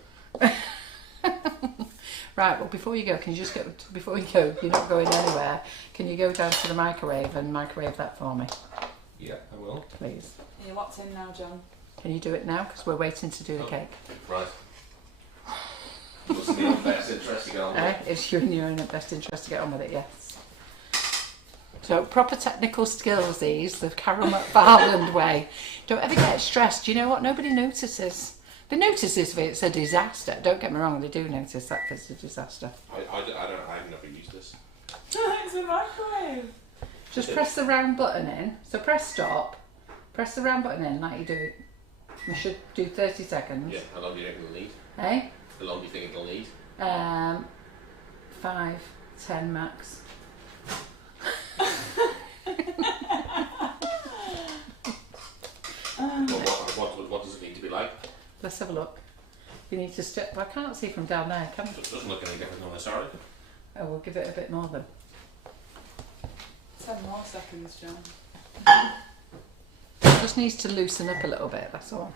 Right, well before you go, before you go, you're not going anywhere, can you go down to the microwave and microwave that for me? Yeah, I will. Please. Yeah, what's in now, John? Can you do it now? Because we're waiting to do the cake. Right. It's in your own best interest to get on with it. It's in your own best interest to get on with it, yes. So proper technical skills these, the Carol McFarland way. Don't ever get stressed. You know what? Nobody notices. They notice if it's a disaster. Don't get me wrong, they do notice that if it's a disaster. I've never used this. It's a microwave. Just press the round button in. So press stop. Press the round button in like you do. We should do 30 seconds. Yeah, how long do you think it'll need? Eh? How long do you think it'll need? 5, 10 max. What does it need to be like? Let's have a look. You need to step. Well, I can't see from down there, can you? It doesn't look any different than I started. Oh, we'll give it a bit more then. 10 more seconds, John. It just needs to loosen up a little bit, that's all.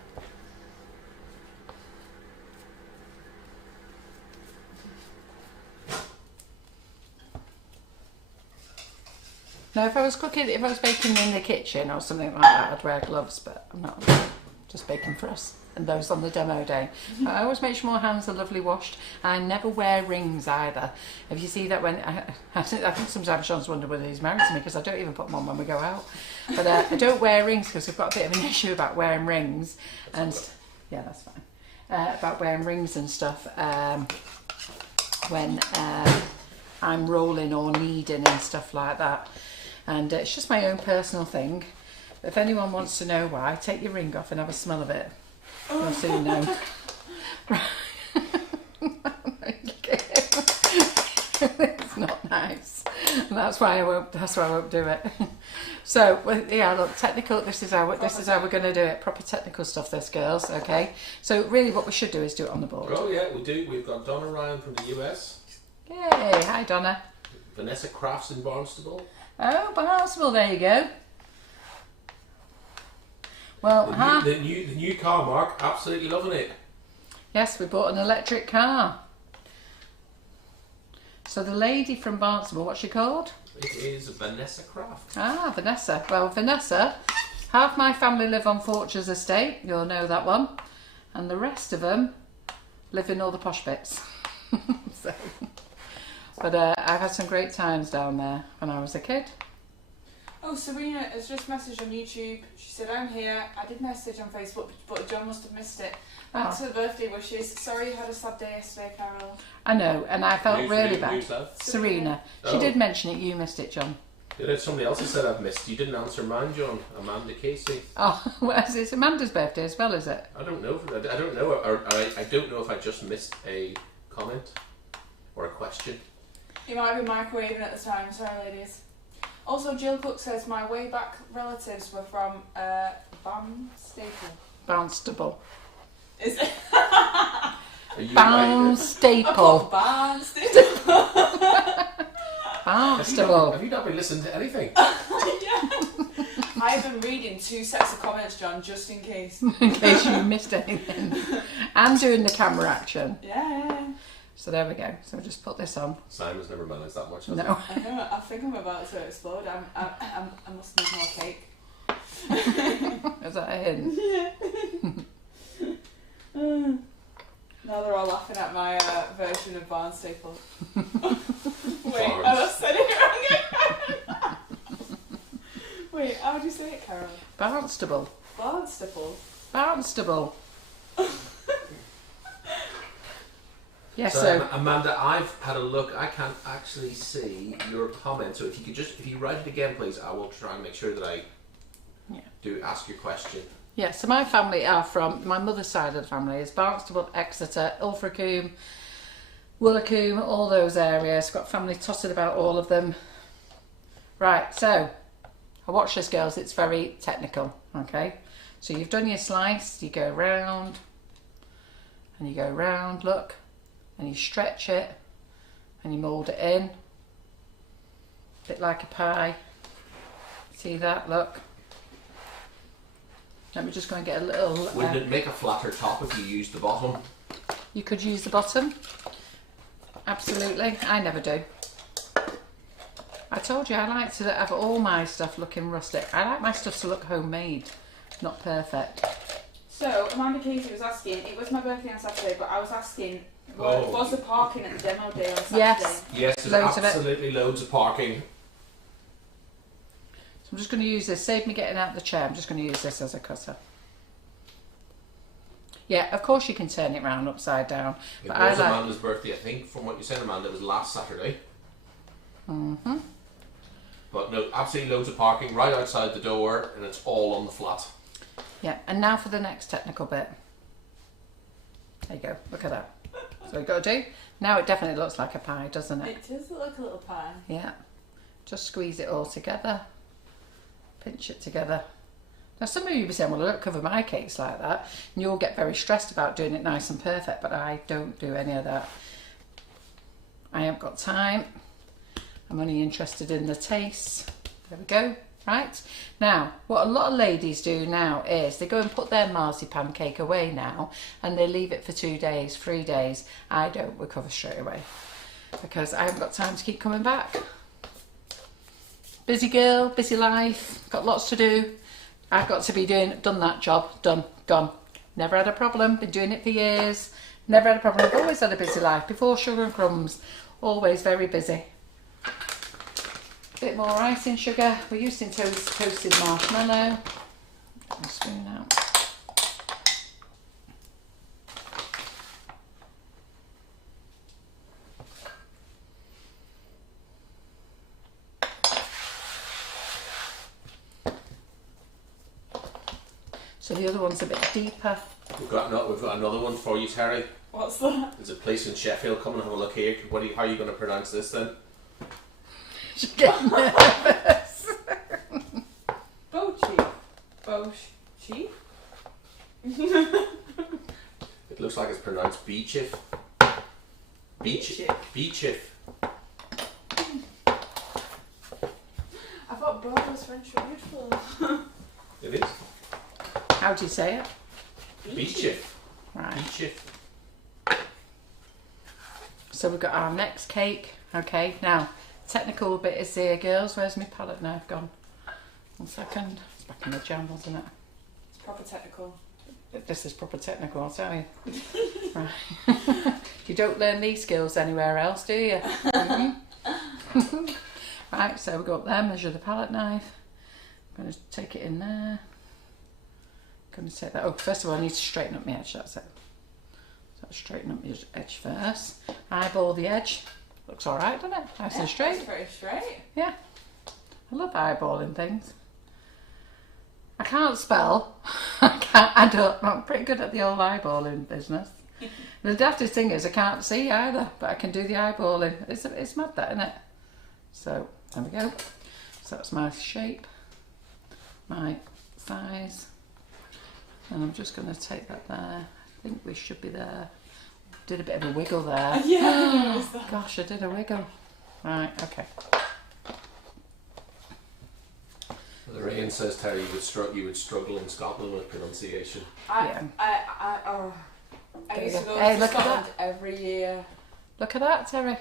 Now, if I was baking in the kitchen or something like that, I'd wear gloves, but I'm not. Just baking for us and those on the demo day. I always make sure my hands are lovely washed. I never wear rings either. If you see that when I think sometimes Sean's wondering whether he's married to me because I don't even put them on when we go out. But I don't wear rings because I've got a bit of an issue about wearing rings, and yeah, that's fine. About wearing rings and stuff when I'm rolling or kneading and stuff like that. And it's just my own personal thing. If anyone wants to know why, take your ring off and have a smell of it. You'll soon know. It's not nice. And that's why I won't do it. So yeah, look, technical. This is how we're going to do it. Proper technical stuff, this, girls. Okay. So really, what we should do is do it on the board. Oh yeah, we do. We've got Donna Ryan from the US. Yay! Hi, Donna. Vanessa Crafts in Barnstable. Oh, Barnstable. There you go. Well, the new car, Mark. Absolutely loving it. Yes, we bought an electric car. So the lady from Barnstable, what's she called? It is Vanessa Craft. Ah, Vanessa. Well, Vanessa, half my family live on Fortures Estate, you'll know that one, and the rest of them live in all the posh bits. But I've had some great times down there when I was a kid. Oh, Serena has just messaged on YouTube. She said, I'm here. I did message on Facebook, but John must have missed it. Thanks for the birthday wishes. Sorry you had a sad day yesterday, Carol. I know, and I felt really bad. Who's that? Serena. She did mention it. You missed it, John. Yeah, somebody else has said I've missed. You didn't answer mine, John. Amanda Casey. Oh, well, it's Amanda's birthday as well, is it? I don't know. I don't know. Or I don't know if I just missed a comment or a question. You might have been microwaving at the time. Sorry, ladies. Also, Jill Cook says my way back relatives were from Barnstable. Is it? Barnstable. Barnstable. Barnstable. Have you not been listening to anything? Yeah. I've been reading 2 sets of comments, John, just in case. In case you missed anything. And doing the camera action. Yeah. So there we go. So we'll just put this on. Simon's never managed that much. No. I know. I think I'm about to explode. I must need more cake. Is that a hint? Yeah. Now they're all laughing at my version of Barnstaple. Wait, I said it wrong. Wait, how do you say it, Carol? Barnstable. Barnstaple. Barnstable. Yes, so Amanda, I've had a look. I can't actually see your comment. So if you write it again, please, I will try and make sure that I do ask your question. Yeah, so my family are from, my mother's side of the family is Barnstable, Exeter, Ilfracombe, Willicombe, all those areas. Got family totted about all of them. Right, so I watch this, girls. It's very technical, okay? So you've done your slice, you go round, and you go round, look, and you stretch it, and you mould it in. A bit like a pie. See that, look. Let me just go and get a little... Wouldn't it make a flatter top if you used the bottom? You could use the bottom. Absolutely. I never do. I told you I like to have all my stuff looking rustic. I like my stuff to look homemade, not perfect. So, Amanda Casey was asking, it was my birthday on Saturday, but I was asking, was the parking at the demo day on Saturday? Yes. Yes, there's loads absolutely loads of parking. I'm just going to use this, save me getting out of the chair, I'm just going to use this as a cutter. Yeah, of course you can turn it round upside down. It was Amanda's birthday, I think, from what you said, Amanda, it was last Saturday. Mm-hmm. But no, absolutely loads of parking right outside the door, and it's all on the flat. Yeah, and now for the next technical bit. There you go, look at that. So we've got to do, now it definitely looks like a pie, doesn't it? It does look like a little pie. Yeah, just squeeze it all together. Pinch it together. Now some of you will be saying, well, I don't cover my cakes like that, and you'll get very stressed about doing it nice and perfect, but I don't do any of that. I haven't got time. I'm only interested in the taste. There we go. Right, now what a lot of ladies do now is they go and put their marzipan cake away now, and they leave it for 2 days, 3 days. I don't recover straight away because I haven't got time to keep coming back. Busy girl, busy life, got lots to do. I've got to be done that job, done, gone. Never had a problem, been doing it for years. Never had a problem, I've always had a busy life. Before Sugar and Crumbs, always very busy. Bit more icing sugar, we're using toasted marshmallow. I'll spoon out. So the other one's a bit deeper. We've got another one for you, Terry. What's that? There's a place in Sheffield. Come and have a look here. How are you going to pronounce this then? She's getting nervous. Bo Chief. Bo Chief? It looks like it's pronounced Beachiff. Beachiff. I thought Bo was French for beautiful. It is. How do you say it? Beachiff. Right. Beachiff. So we've got our next cake. Okay, now, technical bit is here, girls. Where's my palette knife gone? 1 second. It's back in the jam, wasn't it? It's proper technical. This is proper technical, I'll tell you. Right. You don't learn these skills anywhere else, do you? Mm-hmm. Right, so we've got there, measure the palette knife. I'm going to take it in there. I'm going to take that. Oh, first of all, I need to straighten up my edge, that's it. So I'll straighten up my edge first. Eyeball the edge. Looks alright, doesn't it? Nice and straight. It's pretty straight. Yeah. I love eyeballing things. I can't spell. I'm pretty good at the old eyeballing business. The daftest thing is I can't see either, but I can do the eyeballing. It's mad that, isn't it? So, there we go. So that's my shape, my size. And I'm just going to take that there. I think we should be there. Did a bit of a wiggle there. Yeah. Gosh, I did a wiggle. Right, okay. Lorraine says, Terry, you would struggle in Scotland with pronunciation. I used to go Hey, to look at Scotland that. every year. Look at that, Terry.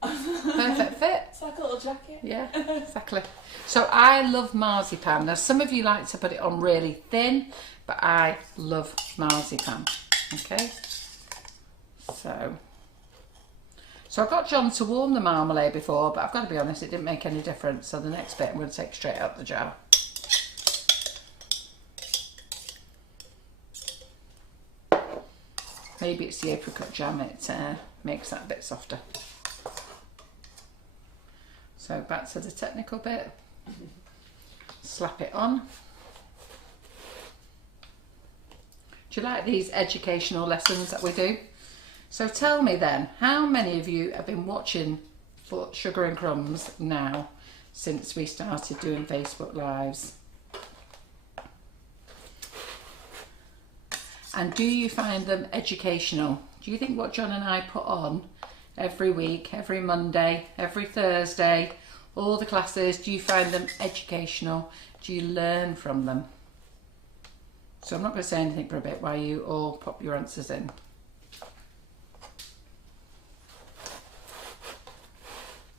Perfect fit. It's like a little jacket. Yeah, exactly. So I love marzipan. Now some of you like to put it on really thin, but I love marzipan. Okay. So I got John to warm the marmalade before, but I've got to be honest, it didn't make any difference. So the next bit I'm going to take straight out the jar. Maybe it's the apricot jam, it makes that a bit softer. So back to the technical bit. Slap it on. Do you like these educational lessons that we do? So tell me then, how many of you have been watching for Sugar and Crumbs now since we started doing Facebook Lives? And do you find them educational? Do you think what John and I put on every week, every Monday, every Thursday, all the classes, do you find them educational? Do you learn from them? So I'm not going to say anything for a bit while you all pop your answers in.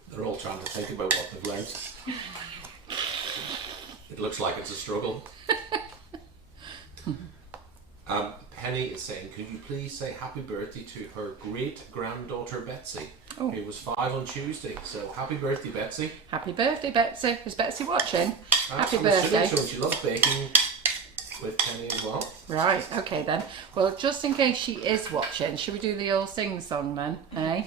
They're all trying to think about what they've learned. It looks like it's a struggle. Penny is saying, could you please say happy birthday to her great-granddaughter Betsy, who was 5 on Tuesday. So happy birthday, Betsy. Happy birthday, Betsy. Is Betsy watching? Happy I'm birthday. So she loves baking with Penny as well. Right, okay then. Well, just in case she is watching, should we do the old sing song then? Eh?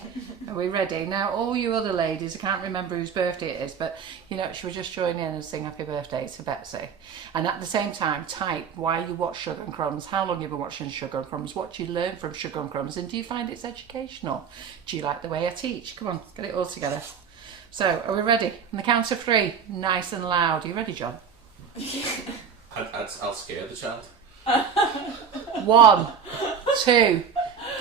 Are we ready? Now, all you other ladies, I can't remember whose birthday it is, but you know, should we just join in and sing happy birthday to Betsy? And at the same time, type why you watch Sugar and Crumbs, how long you've been watching Sugar and Crumbs, what you learn from Sugar and Crumbs, and do you find it's educational? Do you like the way I teach? Come on, get it all together. So, are we ready? On the count of 3, nice and loud. Are you ready, John? I'll scare the child. 1, 2,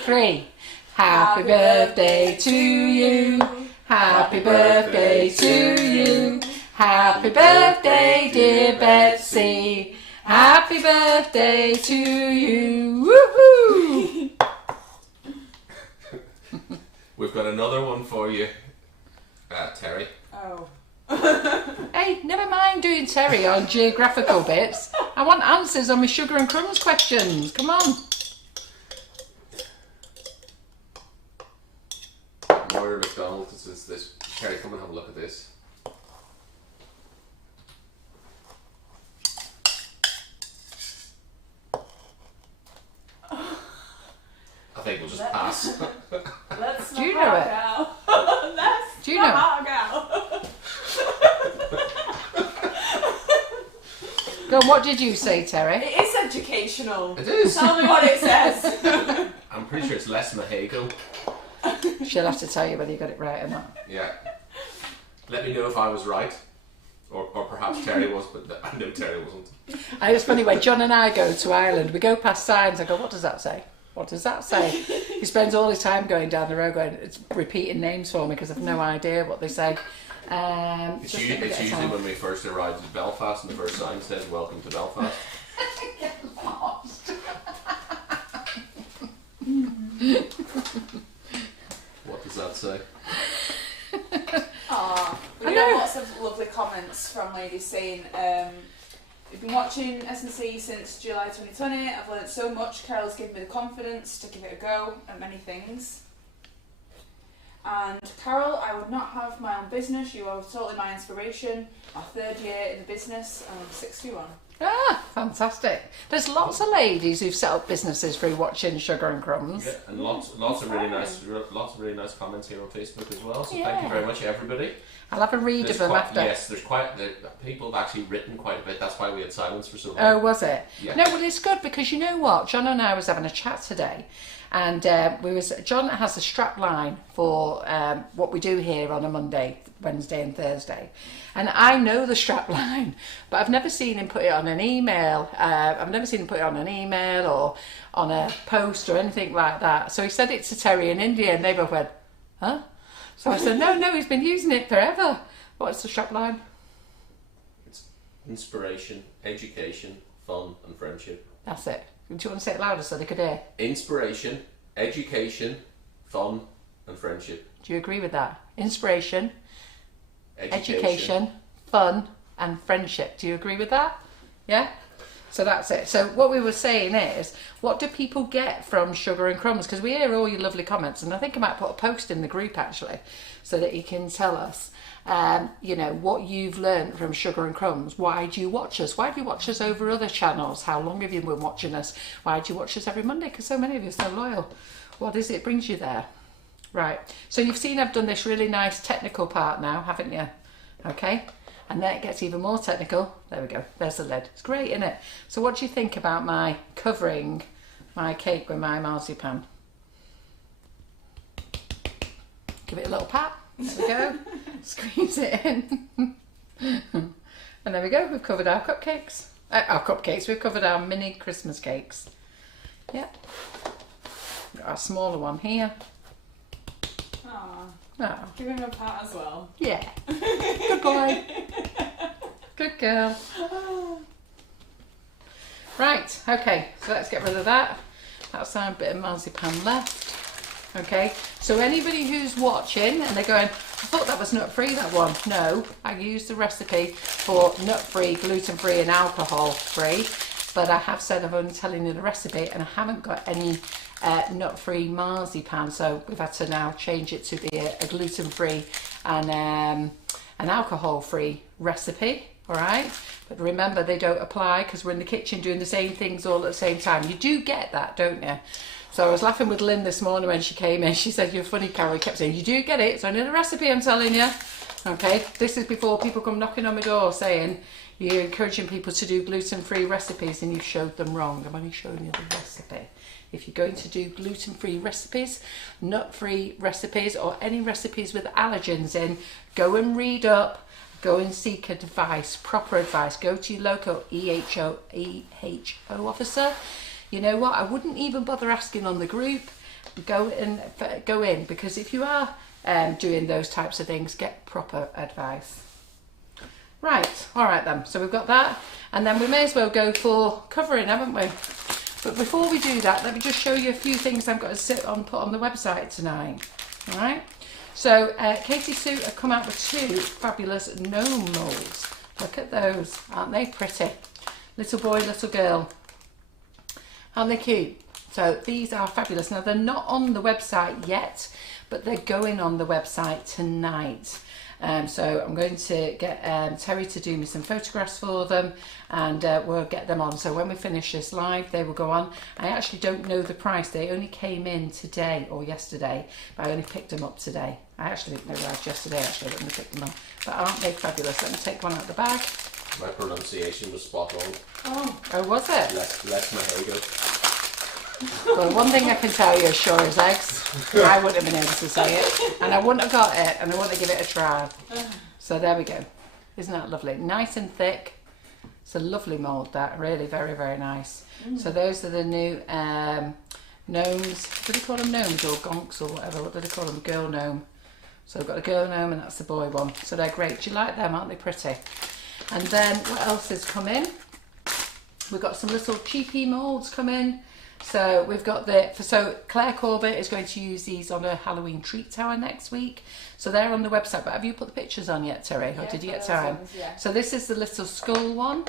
3. Happy birthday to you. Happy birthday to you. Happy birthday, dear Betsy. Happy birthday to you. Woohoo! We've got another one for you, Terry. Oh. Hey, never mind doing Terry on geographical bits. I want answers on my Sugar and Crumbs questions. Come on. Moira McDonald says this. Terry, come and have a look at this. I think we'll just pass. Let's Do you know it? Let's Do you know not go. Go on, what did you say, Terry? It is educational. It is. Tell me what it says. I'm pretty sure it's less Mahego. She'll have to tell you whether you got it right or not. Yeah. Let me know if I was right. Or perhaps Terry was, but I know Terry wasn't. And it's funny, when John and I go to Ireland, we go past signs, I go, what does that say? What does that say? He spends all his time going down the road going, it's repeating names for me because I've no idea what they say. It's usually when we first arrived at Belfast and the first sign says, welcome to Belfast. Get lost. What does that say? We have lots of lovely comments from ladies saying, we've been watching S&C since July 2020. I've learned so much. Carol's given me the confidence to give it a go at many things. And Carol, I would not have my own business. You are totally my inspiration. My 3rd year in the business, and I'm 61. Ah, fantastic. There's lots of ladies who've set up businesses through watching Sugar and Crumbs. Yeah, and lots of really nice comments here on Facebook as well. So thank you very much, everybody. I'll have a read of them after. Yes, there's people have actually written quite a bit. That's why we had silence for so long. Oh, was it? Yeah. No, well, it's good because you know what? John and I was having a chat today, and John has a strap line for what we do here on a Monday, Wednesday, and Thursday, and I know the strap line, but I've never seen him put it on an email. I've never seen him put it on an email or on a post or anything like that. So he said it to Terry in India, and they both went, "Huh?" So I said, no, he's been using it forever. What's the strap line? It's inspiration, education, fun, and friendship. That's it. Do you want to say it louder so they could hear? Inspiration, education, fun, and friendship. Do you agree with that? Inspiration, education, fun, and friendship. Do you agree with that? Yeah? So that's it. So what we were saying is, what do people get from Sugar and Crumbs? Because we hear all your lovely comments, and I think I might put a post in the group actually, so that you can tell us, what you've learned from Sugar and Crumbs. Why do you watch us? Why do you watch us over other channels? How long have you been watching us? Why do you watch us every Monday? Because so many of you are so loyal. What is it brings you there? Right. So you've seen I've done this really nice technical part now, haven't you? Okay. And then it gets even more technical. There we go. There's the lid. It's great, isn't it? So what do you think about my covering my cake with my marzipan? Give it a little pat. There we go. Squeeze it in. And there we go. We've covered our cupcakes. We've covered our mini Christmas cakes. Yep. Got our smaller one here. Oh. Give him a pat as well. Yeah. Good boy. Good girl. Right, okay, so let's get rid of that. That's our bit of marzipan left. Okay, so anybody who's watching and they're going, I thought that was nut-free, that one. No, I used the recipe for nut-free, gluten-free and alcohol-free, but I have said I'm only telling you the recipe and I haven't got any nut-free marzipan, so we've had to now change it to be a gluten-free and an alcohol-free recipe. All right, but remember they don't apply because we're in the kitchen doing the same things all at the same time. You do get that, don't you? So I was laughing with Lynn this morning when she came in. She said, "You're funny, Carol." He kept saying, "You do get it. It's only the recipe, I'm telling you." Okay, this is before people come knocking on my door saying you're encouraging people to do gluten-free recipes and you've showed them wrong. I'm only showing you the recipe. If you're going to do gluten-free recipes, nut-free recipes, or any recipes with allergens in, go and read up. Go and seek advice, proper advice. Go to your local EHO officer. You know what? I wouldn't even bother asking on the group. Go in because if you are doing those types of things, get proper advice. Right, all right then. So we've got that, and then we may as well go for covering, haven't we? But before we do that, let me just show you a few things I've got to put on the website tonight. All right. So Katie Sue have come out with 2 fabulous gnome moulds. Look at those, aren't they pretty? Little boy, little girl. Aren't they cute? So these are fabulous. Now they're not on the website yet, but they're going on the website tonight. So I'm going to get Terry to do me some photographs for them, and we'll get them on. So when we finish this live, they will go on. I actually don't know the price. They only came in today or yesterday, but I only picked them up today. I actually think they arrived yesterday, actually, when we picked them up. But aren't they fabulous? Let me take one out of the bag. My pronunciation was spot on. Oh, was it? Less Mahago. Well, one thing I can tell you as sure as eggs, I wouldn't have been able to say it, and I wouldn't have got it, and I wouldn't have given it a try. So there we go. Isn't that lovely? Nice and thick. It's a lovely mould, that. Really, very, very nice. So those are the new gnomes. What do they call them? Gnomes or gonks or whatever? What do they call them? Girl gnome. So we've got a girl gnome and that's the boy one. So they're great. Do you like them? Aren't they pretty? And then what else has come in? We've got some little cheapy moulds come in. So we've got so Claire Corbett is going to use these on a Halloween treat tower next week. So they're on the website. But have you put the pictures on yet, Terry? Or did you get time? Yeah. So this is the little skull one.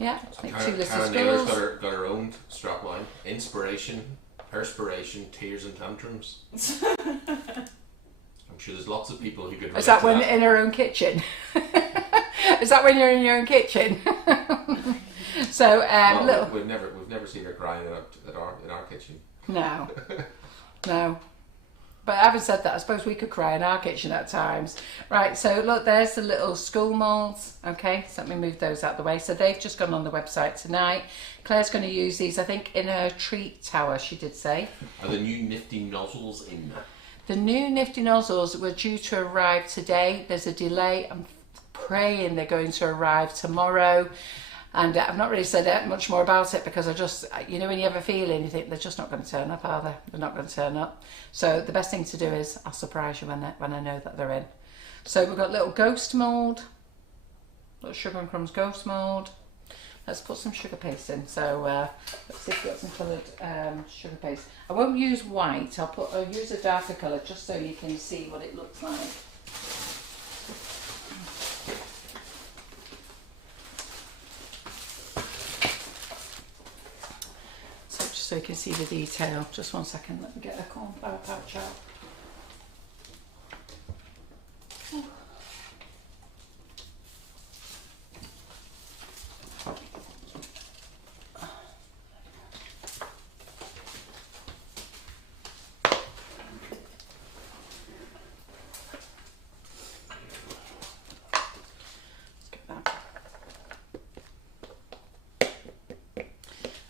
Yeah, make two little Karen Naylor's skulls. got her own strapline. Inspiration, perspiration, tears and tantrums. I'm sure there's lots of people who could relate Is that to when that. in her own kitchen? Is that when you're in your own kitchen? So Well, little. we've never seen her crying in our kitchen. No, no. But having said that, I suppose we could cry in our kitchen at times. Right, so look, there's the little skull moulds. Okay, so let me move those out of the way. So they've just gone on the website tonight. Claire's going to use these, I think, in her treat tower, she did say. Are the new nifty nozzles in? The new nifty nozzles were due to arrive today. There's a delay. I'm praying they're going to arrive tomorrow. And I've not really said much more about it because I just, you know, when you have a feeling, you think they're just not going to turn up, are they? They're not going to turn up. So the best thing to do is I'll surprise you when I know that they're in. So we've got little ghost mould, little Sugar and Crumbs ghost mould. Let's put some sugar paste in. So let's see if we've got some coloured sugar paste. I won't use white. I'll use a darker colour just so you can see what it looks like. So you can see the detail. Just 1 second, let me get a cornflour pouch out.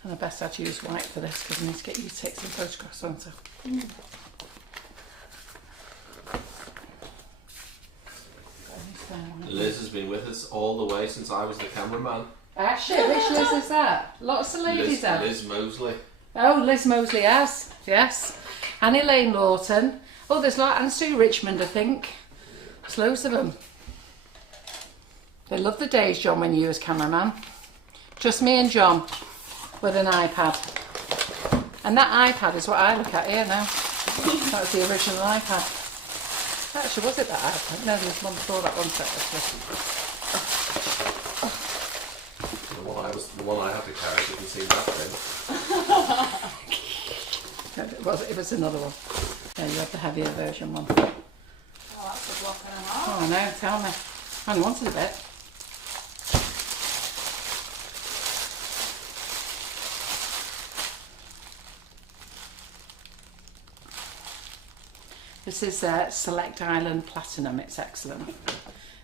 And I best had to use white for this because I need to get you to take some photographs, won't I? Liz has been with us all the way since I was the cameraman. Actually, which Liz is that? Lots of ladies there. Liz Mosley. Oh, Liz Mosley has, yes. Annie Lane Lawton. Oh, there's like and Sue Richmond, I think. There's loads of them. They love the days, John, when you was cameraman. Just me and John with an iPad. And that iPad is what I look at here now. That was the original iPad. Actually, was it that iPad? No, there was one before that one set. The one I had to carry didn't seem that big. No, it was another one. Yeah, you had the heavier version one. Oh, that's a block and a half. Oh, no, tell me. I only wanted a bit. This is Select Island Platinum. It's excellent.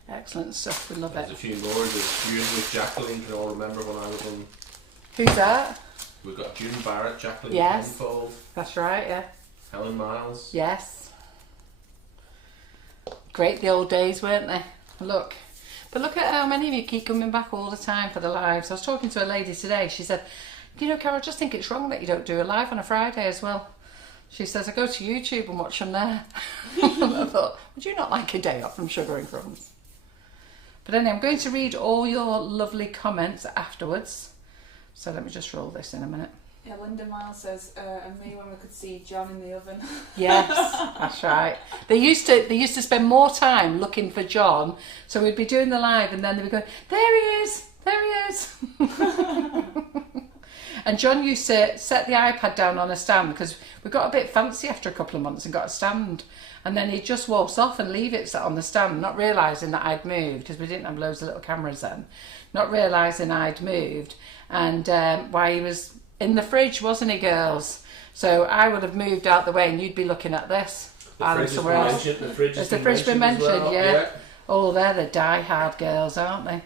Excellent stuff. We love There's it. a few more. There's June with Jacqueline. Can you all remember when I was on? Who's that? We've got June Barrett, Jacqueline Yes. Penfold, That's right, yeah. Helen Miles. Yes. Great the old days, weren't they? Look. But look at how many of you keep coming back all the time for the lives. I was talking to a lady today. She said, you know, Carol, I just think it's wrong that you don't do a live on a Friday as well. She says, I go to YouTube and watch them there. And I thought, would you not like a day off from Sugar and Crumbs? But anyway, I'm going to read all your lovely comments afterwards. So let me just roll this in a minute. Yeah, Linda Miles says, and me when we could see John in the oven. Yes, that's right. They used to spend more time looking for John. So we'd be doing the live and then they'd be going, there he is, there he is. And John used to set the iPad down on a stand because we got a bit fancy after a couple of months and got a stand. And then he'd just waltz off and leave it sat on the stand, not realising that I'd moved because we didn't have loads of little cameras then. Not realising I'd moved. And why he was in the fridge, wasn't he, girls? So I would have moved out the way and you'd be looking at this. The fridge has been mentioned. Has the fridge been mentioned? As well. Yeah. Oh, they're the die-hard girls, aren't they?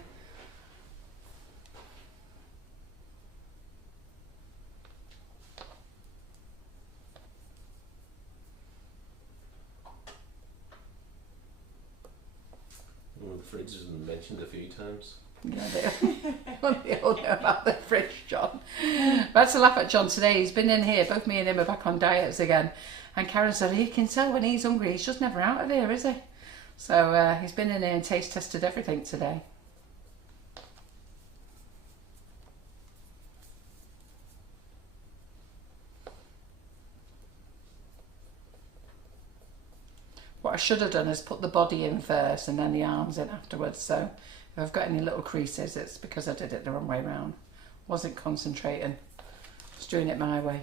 been mentioned a few times. Yeah, they all know about the fridge, John. But I had to laugh at John today. He's been in here, both me and him are back on diets again. And Karen said, you can tell when he's hungry, he's just never out of here, is he? So he's been in here and taste tested everything today. What I should have done is put the body in first and then the arms in afterwards. So if I've got any little creases, it's because I did it the wrong way round. Wasn't concentrating, just doing it my way.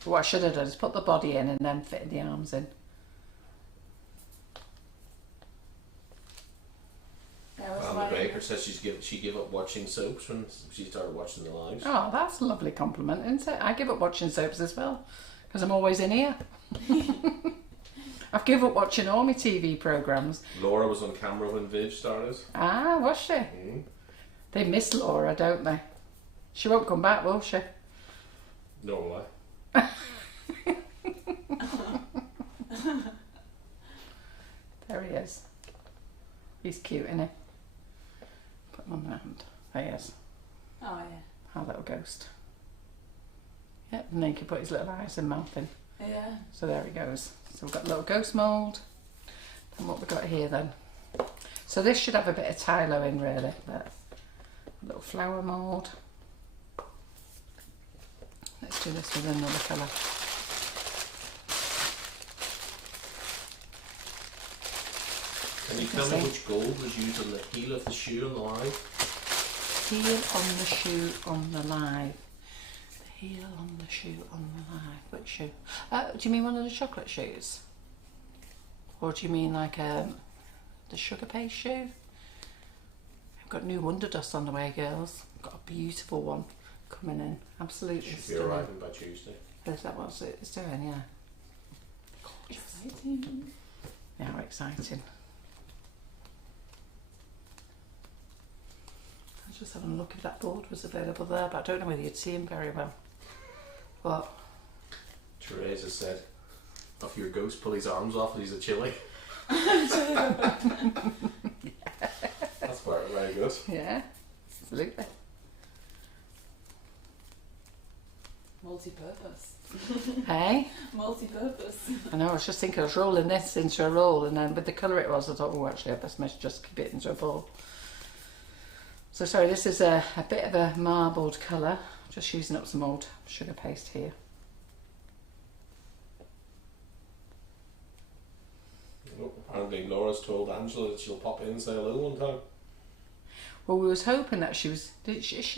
But what I should have done is put the body in and then fit the arms in. And the baker says she gave up watching soaps when she started watching the lives. Oh, that's a lovely compliment, isn't it? I give up watching soaps as well, because I'm always in here. I've given up watching all my TV programmes. Laura was on camera when Viv started. Ah, was she? Mm. They miss Laura, don't they? She won't come back, will she? No way. There he is. He's cute, isn't he? Put him on the hand. There he is. Oh, yeah. Our little ghost. Yep, and then he can put his little eyes and mouth in. Yeah. So there he goes. So we've got a little ghost mould. And what we've got here then. So this should have a bit of Tylo in really, but a little flower mould. Let's do this with another colour. Can you tell me which gold was used on the heel of the shoe on the live? Heel on the shoe on the live. The heel on the shoe on the live. Which shoe? Do you mean one of the chocolate shoes? Or do you mean like the sugar paste shoe? I've got new Wonder Dust on the way, girls. I've got a beautiful one coming in. Absolutely Should be stunning. arriving by Tuesday. Is that what it's doing? Yeah. Exciting. Yeah, how exciting. I was just having a look if that board was available there, but I don't know whether you'd see him very well. But Teresa said, if your ghost pull his arms off and he's a chili. That's very good. yeah, absolutely. Multi-purpose. Hey? Multi-purpose. I know, I was just thinking I was rolling this into a roll, and then with the colour it was, I thought, oh, actually, I best just keep it into a ball. So sorry, this is a bit of a marbled colour. Just using up some old sugar paste here. Oh, apparently Laura's told Angela that she'll pop in and say hello one time. Well, we was hoping that she's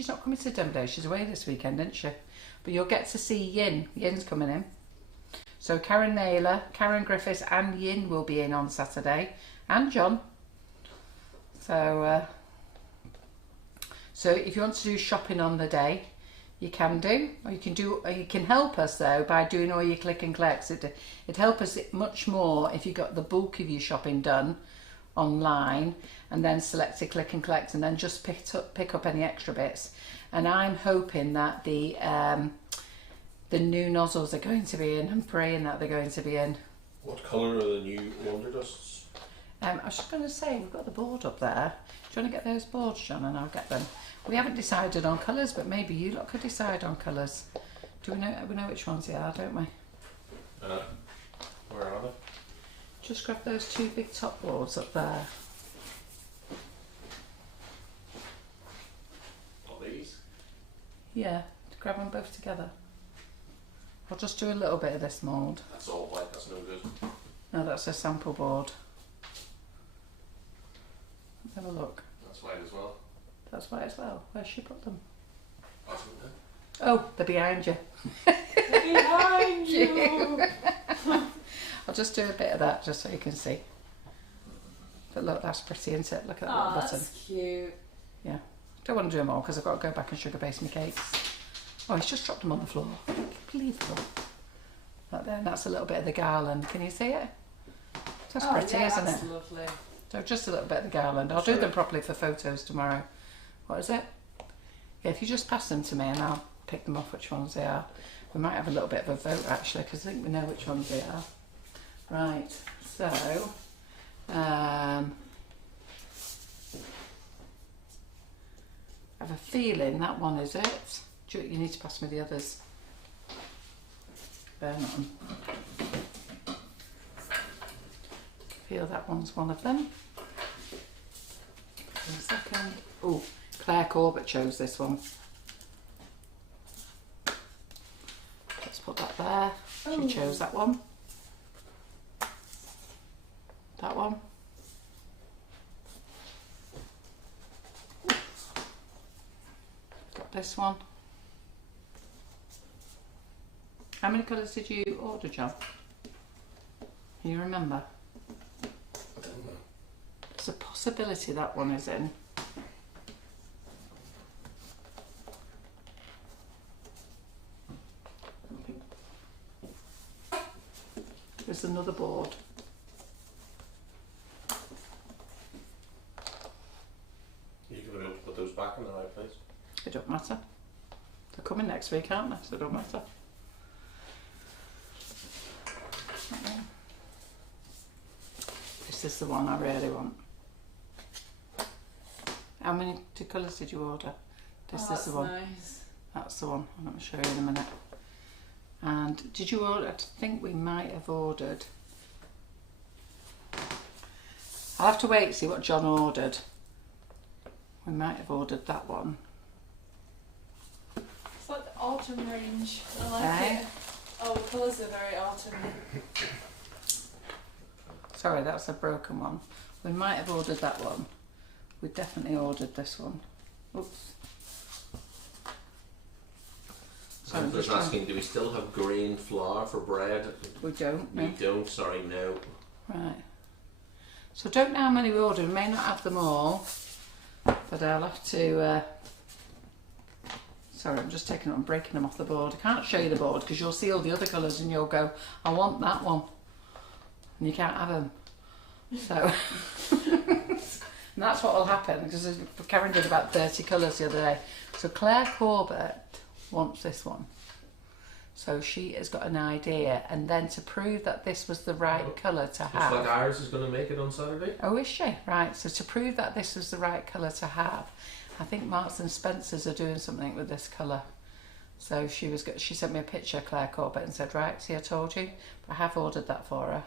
not coming to Denver Day. She's away this weekend, isn't she? But you'll get to see Yin. Yin's coming in. So Karen Naylor, Karen Griffiths and Yin will be in on Saturday. And John. So if you want to do shopping on the day, you can do. Or you can help us though by doing all your click and collects. It'd help us much more if you got the bulk of your shopping done online and then select a click and collect and then just pick up any extra bits. And I'm hoping that the new nozzles are going to be in. I'm praying that they're going to be in. What colour are the new Wonder Dusts? I was just going to say, we've got the board up there. Do you want to get those boards, John, and I'll get them? We haven't decided on colours, but maybe you lot could decide on colours. Do we know which ones they are, don't we? Where are they? Just grab those two big top boards up there. What, these? Yeah, grab them both together. I'll just do a little bit of this mould. That's all white, that's no good. No, that's a sample board. Let's have a look. That's white as well. That's white as well. Where's she put them? That's okay. Oh, they're behind you. Behind you. I'll just do a bit of that just so you can see. But look, that's pretty, isn't it? Look at that little button. That's cute. Yeah. Don't want to do them all because I've got to go back and sugar base my cakes. Oh, he's just dropped them on the floor. Unbelievable. Like there, and that's a little bit of the garland. Can you see it? That's pretty, yeah, isn't that's it? Lovely. So just a little bit of the garland. I'll do them properly for photos tomorrow. What is it? Yeah, if you just pass them to me and I'll pick them off which ones they are. We might have a little bit of a vote actually because I think we know which ones they are. Right, so I have a feeling that one is it. You need to pass me the others. Burn on. Feel that one's one of them. In a second. Oh, Claire Corbett chose this one. Let's put that there. She chose that one. That one. Got this one. How many colours did you order, John? Can you remember? I don't know. There's a possibility that one is in. There's another board. You're going to be able to put those back in the right place? It don't matter. They're coming next week, aren't they? So it don't matter. This is the one I really want. How many colours did you order? This is the one. Nice. That's the one. I'm going to show you in a minute. And did you order? I think we might have ordered. I'll have to wait to see what John ordered. We might have ordered that one. It's like the autumn range. I like it. Oh, the colours are very autumny. Sorry, that's a broken one. We might have ordered that one. We definitely ordered this one. Oops. So I'm just asking, do we still have grain flour for bread? We don't. No. We don't, sorry, no. Right. So I don't know how many we ordered. We may not have them all, but I'll have to. Sorry, I'm just taking them and breaking them off the board. I can't show you the board because you'll see all the other colours and you'll go, I want that one. And you can't have them. So, and that's what will happen because Karen did about 30 colours the other day. So Claire Corbett wants this one. So she has got an idea, and then to prove that this was the right colour to have. Looks like Iris is going to make it on Saturday. Oh, is she? Right. So to prove that this was the right colour to have, I think Marks and Spencer's are doing something with this colour. So she sent me a picture, Claire Corbett, and said, right, see, I told you. But I have ordered that for her.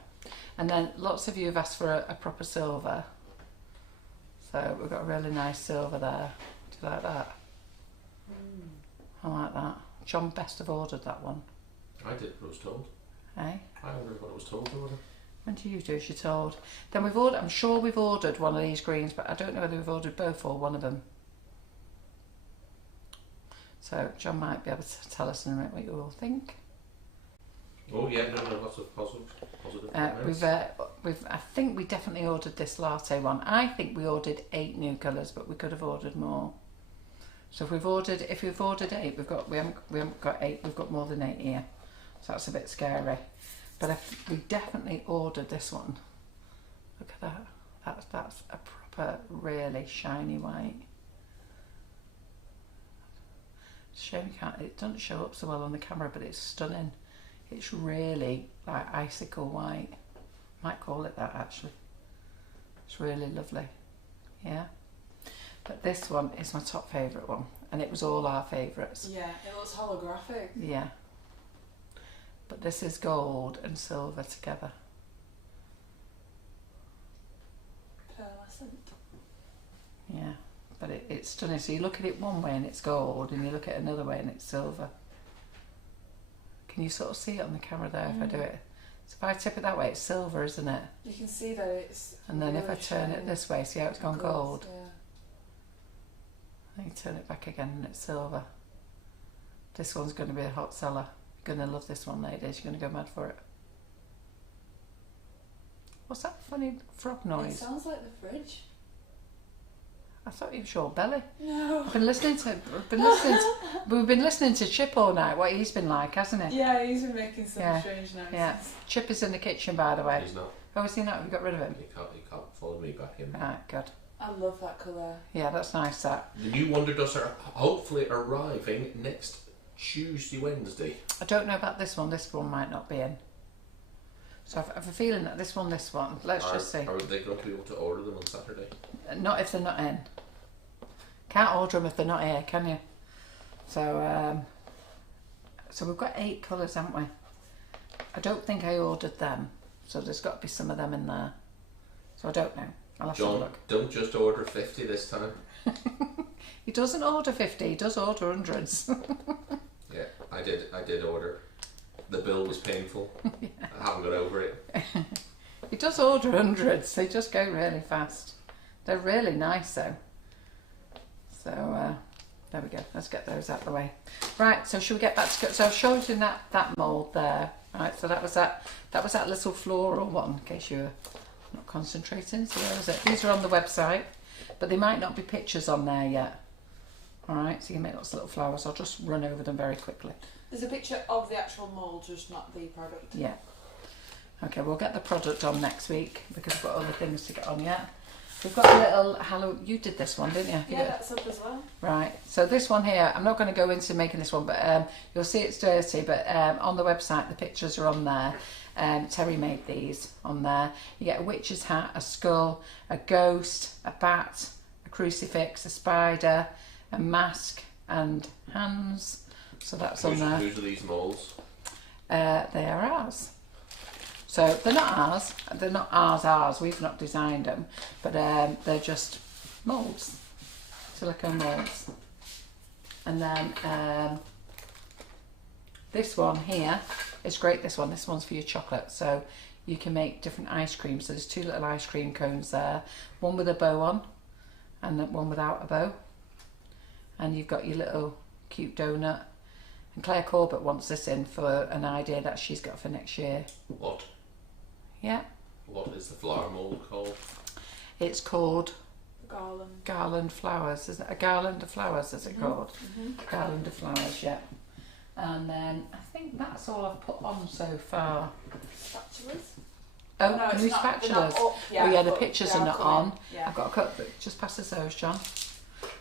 And then lots of you have asked for a proper silver. So we've got a really nice silver there. Do you like that? I like that. John best have ordered that one. I did what I was told. Eh? I ordered what I was told to order. When do you do as you're told? Then we've ordered, I'm sure we've ordered one of these greens, but I don't know whether we've ordered both or one of them. So John might be able to tell us in a minute what you all think. Oh yeah, no, lots of positive I think we definitely ordered this latte one. I think we ordered 8 new colours, but we could have ordered more. So if we've ordered 8, we haven't got 8. We've got more than 8 here, so that's a bit scary. But we definitely ordered this one. Look at that. That's a proper, really shiny white. It's a shame it doesn't show up so well on the camera, but it's stunning. It's really like icicle white. Might call it that actually. It's really lovely. Yeah. But this one is my top favourite one, and it was all our favourites. Yeah, it looks holographic. Yeah. But this is gold and silver together. Pearlescent. Yeah, but it's stunning. So you look at it one way and it's gold, and you look at it another way and it's silver. Can you sort of see it on the camera there if I do it? So if I tip it that way, it's silver, isn't it? You can see that it's. And then really if I turn it this way, see how it's gone gold? Yeah. Then you turn it back again and it's silver. This one's going to be a hot seller. You're going to love this one, ladies. You're going to go mad for it. What's that funny frog noise? It sounds like the fridge. I thought you were Sean Belly. No. We've been listening to Chip all night. What he's been like, hasn't he? Yeah, he's been making some strange noises. Yeah. Chip is in the kitchen, by the way. He's not. Oh, is he not? Have you got rid of him? He can't follow me back in. Right, good. I love that colour. Yeah, that's nice, that. The new Wonder Dusts are hopefully arriving next Tuesday, Wednesday. I don't know about this one. This one might not be in. So I have a feeling that this one. Let's just see. Are they going to be able to order them on Saturday? Not if they're not in. Can't order them if they're not here, can you? So, so we've got 8 colours, haven't we? I don't think I ordered them, so there's got to be some of them in there. So I don't know. I'll have to have a John, look. don't just order 50 this time. He doesn't order 50, he does order hundreds. Yeah, I did order. The bill was painful. Yeah. I haven't got over it. He does order hundreds, they just go really fast. They're really nice though. So there we go, let's get those out of the way. Right, so should we get back to, so I've showed you that mould there. Right, so that was that little floral one, in case you're not concentrating. So where is it? These are on the website, but they might not be pictures on there yet. Alright, so you can make lots of little flowers. I'll just run over them very quickly. There's a picture of the actual mould, just not the product. Yeah. Okay, we'll get the product on next week because we've got other things to get on yet. We've got a little Halloween. You did this one, didn't you? Yeah, that's up as well. Right. So this one here, I'm not going to go into making this one, but you'll see it's dirty. But on the website, the pictures are on there. Terry made these on there. You get a witch's hat, a skull, a ghost, a bat, a crucifix, a spider, a mask, and hands. So that's on there. Whose are these moulds? They are ours. So they're not ours. They're not ours. We've not designed them, but they're just moulds, silicone moulds. And then this one here is great. This one's for your chocolate. So you can make different ice creams. So there's 2 little ice cream cones there, one with a bow on, and then one without a bow. And you've got your little cute donut. And Claire Corbett wants this in for an idea that she's got for next year. What? Yeah. What is the flower mould called? It's called Garland. Garland Flowers, isn't it? A garland of flowers, is it called? Mm-hmm. Garland of flowers, yeah. And then I think that's all I've put on so far. Spatulas? Oh, No, it's new not- spatulas. they're not up yet, Oh yeah, the but pictures they are are not coming. on. Yeah. I've got a couple. Just pass us those, John.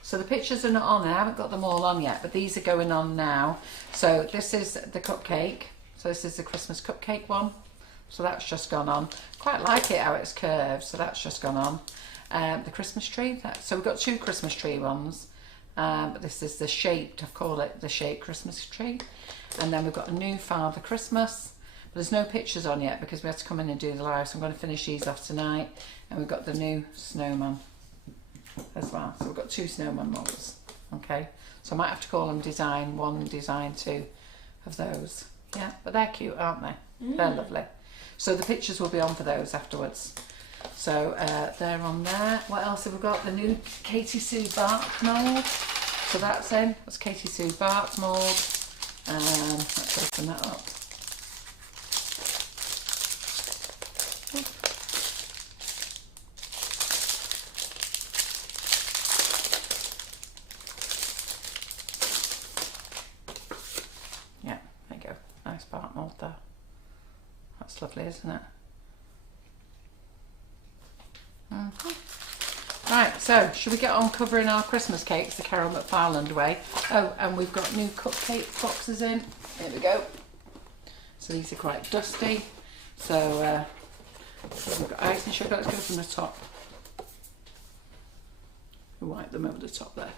So the pictures are not on. I haven't got them all on yet, but these are going on now. So this is the cupcake. So this is the Christmas cupcake one. So that's just gone on. Quite like it how it's curved. So that's just gone on. The Christmas tree. So we've got 2 Christmas tree ones. But this is the shaped. I call it the shaped Christmas tree. And then we've got a new Father Christmas. But there's no pictures on yet because we had to come in and do the live. So I'm going to finish these off tonight. And we've got the new snowman as well. So we've got 2 snowman models. Okay. So I might have to call them design 1 and design 2 of those. Yeah, but they're cute, aren't they? They're lovely. So the pictures will be on for those afterwards. So they're on there. What else have we got? The new Katie Sue Bart mould. So that's in. That's Katie Sue Bart's mould. Let's open that up. Yeah, there you go. Nice Bart mould there. That's lovely, isn't it? Right, so should we get on covering our Christmas cakes the Carol McFarland way? Oh, and we've got new cupcake boxes in. There we go. So these are quite dusty. So we've got icing sugar. Let's go from the top. We'll wipe them over the top there.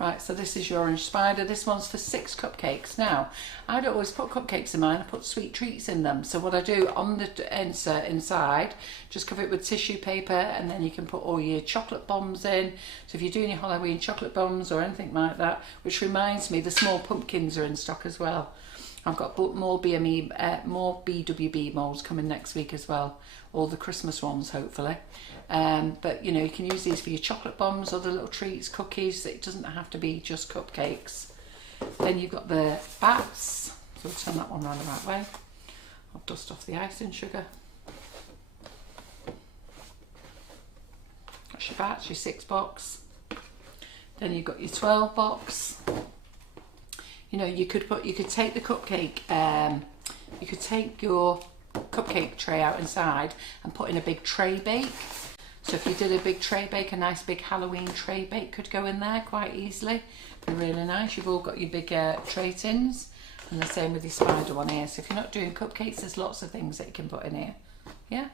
Right, so this is your orange spider. This one's for 6 cupcakes. Now, I don't always put cupcakes in mine. I put sweet treats in them. So what I do on the insert inside, just cover it with tissue paper, and then you can put all your chocolate bombs in. So if you're doing your Halloween chocolate bombs or anything like that, which reminds me, the small pumpkins are in stock as well. I've got more BWB molds coming next week as well. All the Christmas ones, hopefully. But you know, you can use these for your chocolate bombs, other little treats, cookies. It doesn't have to be just cupcakes. Then you've got the bats. So we'll turn that one around the right way. I'll dust off the icing sugar. That's your bats, your 6 box. Then you've got your 12 box. You know, you could take the cupcake, you could take your cupcake tray out inside and put in a big tray bake. So if you did a big tray bake, a nice big Halloween tray bake could go in there quite easily. Be really nice. You've all got your big tray tins, and the same with your spider one here. So if you're not doing cupcakes, there's lots of things that you can put in here. Yeah.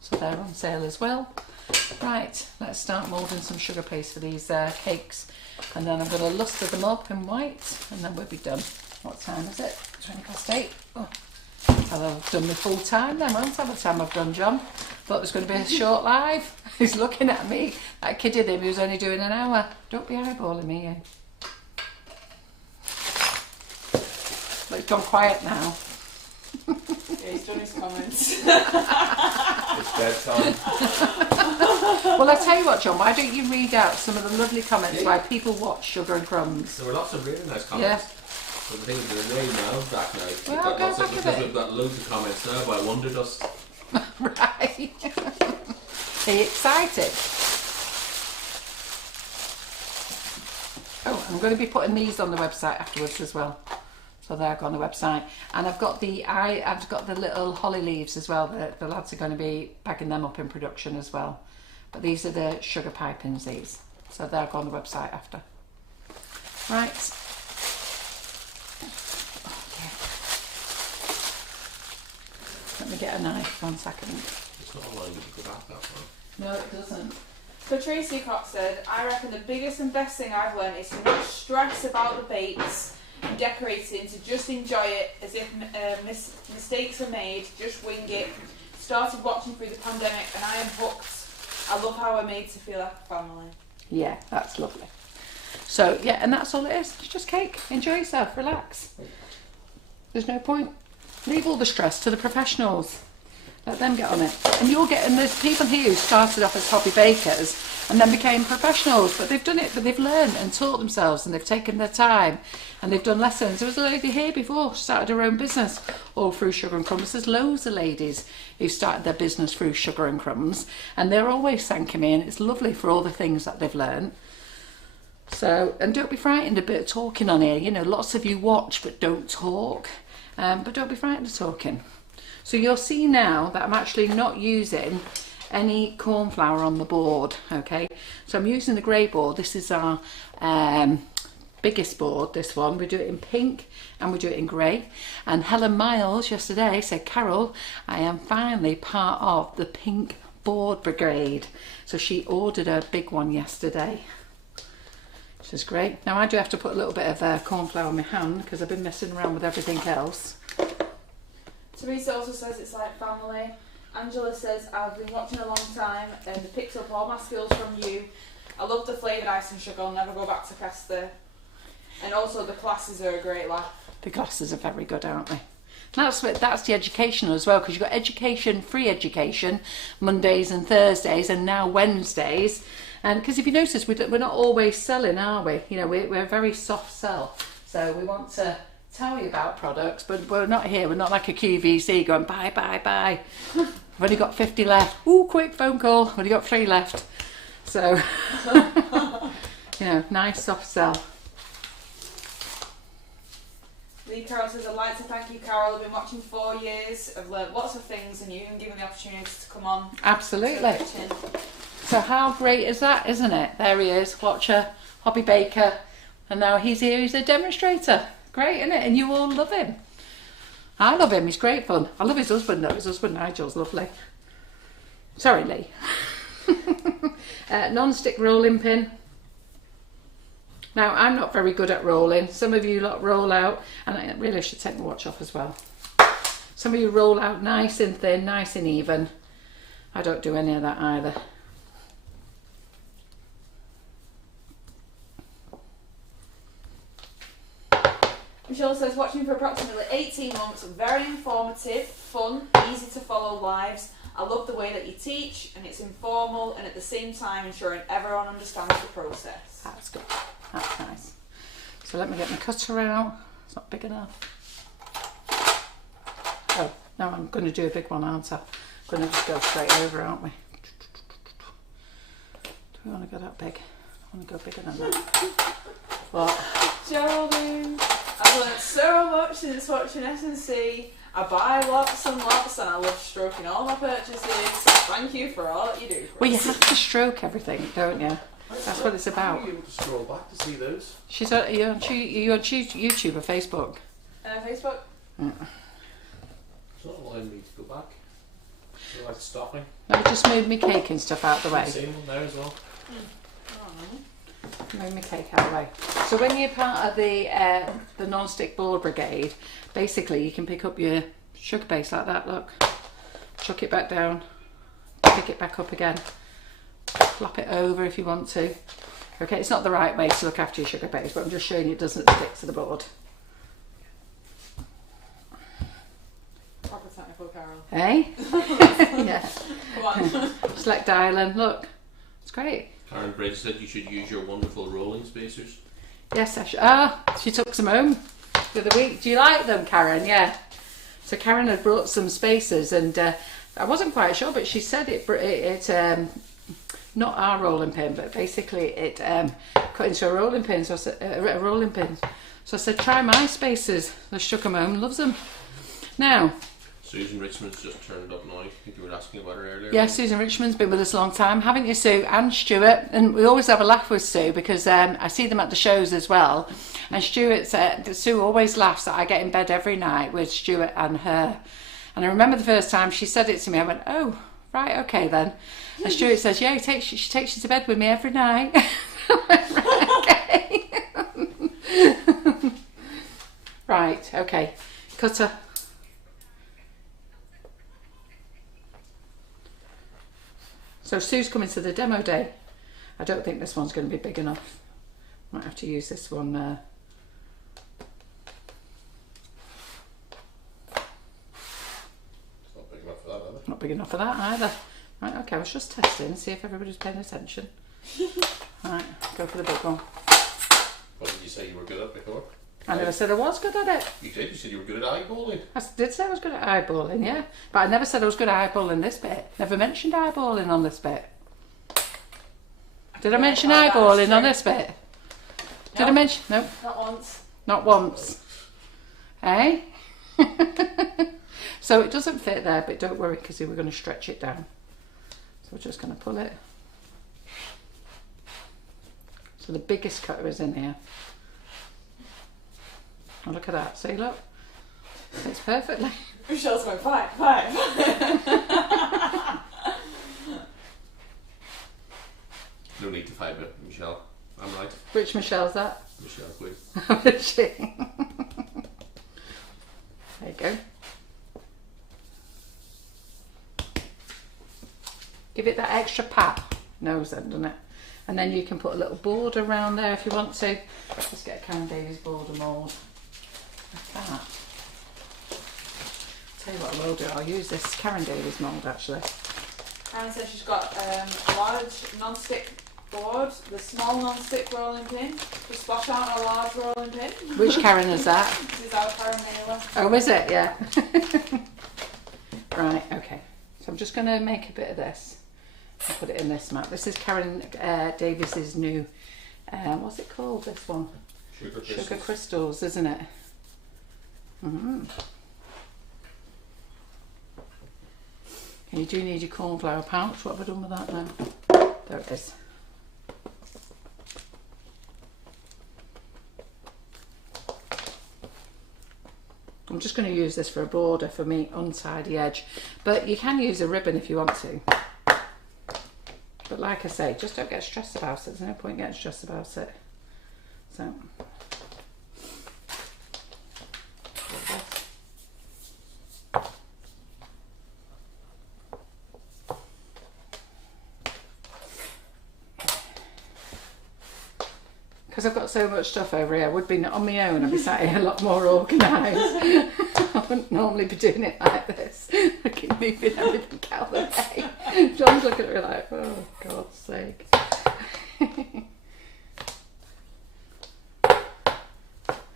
So they're on sale as well. Right, let's start moulding some sugar paste for these cakes. And then I'm going to lustre them up in white and then we'll be done. What time is it? 8:20. Oh, I've done my full time then, won't I, by the time I've done, John? Thought it was going to be a short live. He's looking at me. That kidded him, he was only doing an hour. Don't be eyeballing me, you. But it's gone quiet now. Yeah, he's done his comments. It's bedtime. Well, I'll tell you what, John, why don't you read out some of the lovely comments why people watch Sugar and Crumbs? There were lots of really nice comments. Yeah. But the thing is, we're really now back now. Well, I'll go back a Because bit. we've got loads of comments now about Wonder Dust. Right. Are you excited? Oh, I'm going to be putting these on the website afterwards as well. So they're on the website. And I've got the little holly leaves as well. The lads are going to be packing them up in production as well. But these are the sugar pipings, these. So they'll go on the website after. Right. Okay. Let me get a knife, 1 second. It's not allowing you to go back that far. No, it doesn't. So Tracy Cox said, I reckon the biggest and best thing I've learned is to not stress about the bakes and decorating, to just enjoy it as if mistakes are made, just wing it. Started watching through the pandemic and I am hooked. I love how we're made to feel like a family. Yeah, that's lovely. So, yeah, and that's all it is. It's just cake. Enjoy yourself. Relax. There's no point. Leave all the stress to the professionals. Let them get on it. And you're getting, there's people here who started off as hobby bakers and then became professionals, but they've done it, but they've learned and taught themselves and they've taken their time and they've done lessons. There was a lady here before, started her own business all through Sugar and Crumbs. There's loads of ladies who started their business through Sugar and Crumbs and they're always thanking me and it's lovely for all the things that they've learned. So, and don't be frightened a bit of talking on here. You know, lots of you watch but don't talk, but don't be frightened of talking. So you'll see now that I'm actually not using any corn flour on the board, okay? So I'm using the grey board. This is our biggest board, this one. We do it in pink and we do it in grey. And Helen Miles yesterday said, Carol, I am finally part of the pink board brigade. So she ordered a big one yesterday, which is great. Now I do have to put a little bit of corn flour on my hand because I've been messing around with everything else. Teresa also says it's like family. Angela says, I've been watching a long time and picked up all my skills from you. I love the flavoured icing sugar. I'll never go back to Kester. And also the classes are a great laugh. The classes are very good, aren't they? That's the educational as well, because you've got education, free education, Mondays and Thursdays, and now Wednesdays. And because if you notice, we're not always selling, are we? You know, we're a very soft sell. So we want to tell you about products, but we're not here. We're not like a QVC going buy, buy, buy. We've only got 50 left. Ooh, quick phone call. We've only got 3 left. So, you know, nice soft sell. Lee Carroll says, I'd like to thank you, Carol. I've been watching 4 years. I've learned lots of things and you've been given the opportunity to come on. Absolutely. So how great is that, isn't it? There he is, watcher, hobby baker, and now he's here, he's a demonstrator. Great, isn't it? And you all love him. I love him, he's great fun. I love his husband though, his husband Nigel's lovely. Sorry, Lee. Non-stick rolling pin. Now, I'm not very good at rolling. Some of you lot roll out, and I really should take my watch off as well. Some of you roll out nice and thin, nice and even. I don't do any of that either. Michelle says, watching for approximately 18 months, very informative, fun, easy to follow lives. I love the way that you teach, and it's informal, and at the same time ensuring everyone understands the process. That's good. That's nice. So let me get my cutter out. It's not big enough. Oh, no, I'm going to do a big one, aren't I? I'm going to just go straight over, aren't we? Do we want to go that big? I want to go bigger than that. What? Geraldine, I've learned so much since watching S&C. I buy lots and lots, and I love stroking all my purchases. So thank you for all that you do. Well, you have to stroke everything, don't you? That's what it's about. Are you able to scroll back to see those? She's on, are you on YouTube or Facebook? Facebook? Yeah. It's not allowing me to go back. Do you like stuffing? Let me just move my cake and stuff out the way. Same one there as well. Move my cake out of the way. So when you're part of the non-stick board brigade, basically you can pick up your sugar base like that, look. Chuck it back down, pick it back up again, flop it over if you want to. Okay, it's not the right way to look after your sugar base, but I'm just showing you it doesn't stick to the board. Proper technical, Carol. Hey? Yeah. Come on. Select dialing, look. It's great. Karen Bridge said you should use your wonderful rolling spacers. Yes, I should. Ah, she took some home for the week. Do you like them, Karen? Yeah. So Karen had brought some spacers, and I wasn't quite sure, but she said it not our rolling pin, but basically it cut into a rolling pin. So I said, a rolling pin. So I said, try my spacers. They shook them home, loves them. Now, Susan Richmond's just turned up now. I think you were asking about her earlier. yeah, Susan Richmond's been with us a long time, haven't you, Sue? And Stuart. And we always have a laugh with Sue because I see them at the shows as well. And Sue always laughs that I get in bed every night with Stuart and her. And I remember the first time she said it to me, I went, oh, right, okay then. And Stuart says, yeah, she takes you to bed with me every night. Right, okay. Right, okay. Cutter. So Sue's coming to the demo day. I don't think this one's going to be big enough. Might have to use this one. It's not big enough for that, either. Not big enough for that either. Right, okay, I was just testing, see if everybody's paying attention. Right, go for the big one. What did you say you were good at before? I never said I was good at it. You did. You said you were good at eyeballing. I did say I was good at eyeballing, yeah. But I never said I was good at eyeballing this bit. Never mentioned eyeballing on this bit. Did I mention eyeballing on this bit? Did I mention? No. Not once. Not once. Eh? So it doesn't fit there, but don't worry because we're going to stretch it down. So we're just going to pull it. So the biggest cutter is in here. Oh, look at that. See, look. It's perfectly. Michelle's going 5, 5. No need to fight it, Michelle. I'm right. Which Michelle's that? Michelle, please. Oh, is she? There you go. Give it that extra pat. Nose end, doesn't it? And then you can put a little border around there if you want to. Let's get a Karen Davies border mould. Like that. Tell you what I will do, I'll use this Karen Davies mould actually. Karen says she's got a large non-stick board, the small non-stick rolling pin, to splash out a large rolling pin. Which Karen is that? This is our Karen Naylor. Oh, is it? Yeah. Right, okay. So I'm just going to make a bit of this. I'll put it in this mat. This is Karen Davies's new, what's it called, this one? Sugar crystals, isn't it? Mm-hmm. And you do need your cornflour pouch. What have I done with that now? There it is. I'm just going to use this for a border for me untidy edge, but you can use a ribbon if you want to. But like I say, just don't get stressed about it. There's no point getting stressed about it. So because I've got so much stuff over here, I would be on my own, I'd be sat here a lot more organised. I wouldn't normally be doing it like this. I keep moving everything out of the way. John's looking at me like, oh, God's sake. There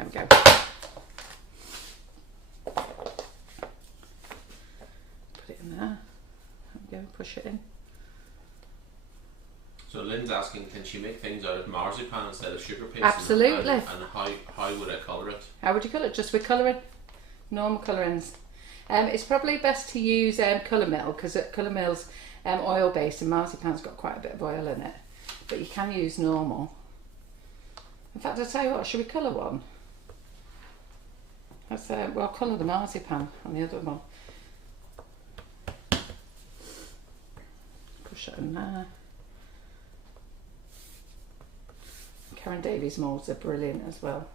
we go. Put it in there. There we go, push it in. So Lynn's asking, can she make things out of marzipan instead of sugar paste? Absolutely. And how would I colour it? How would you colour it? Just with colouring? Normal colourings. It's probably best to use colour mill because colour mill's oil based and marzipan's got quite a bit of oil in it. But you can use normal. In fact, I'll tell you what, should we colour one? Let's well, colour the marzipan on the other one. push it in there. Karen Davies moulds are brilliant as well.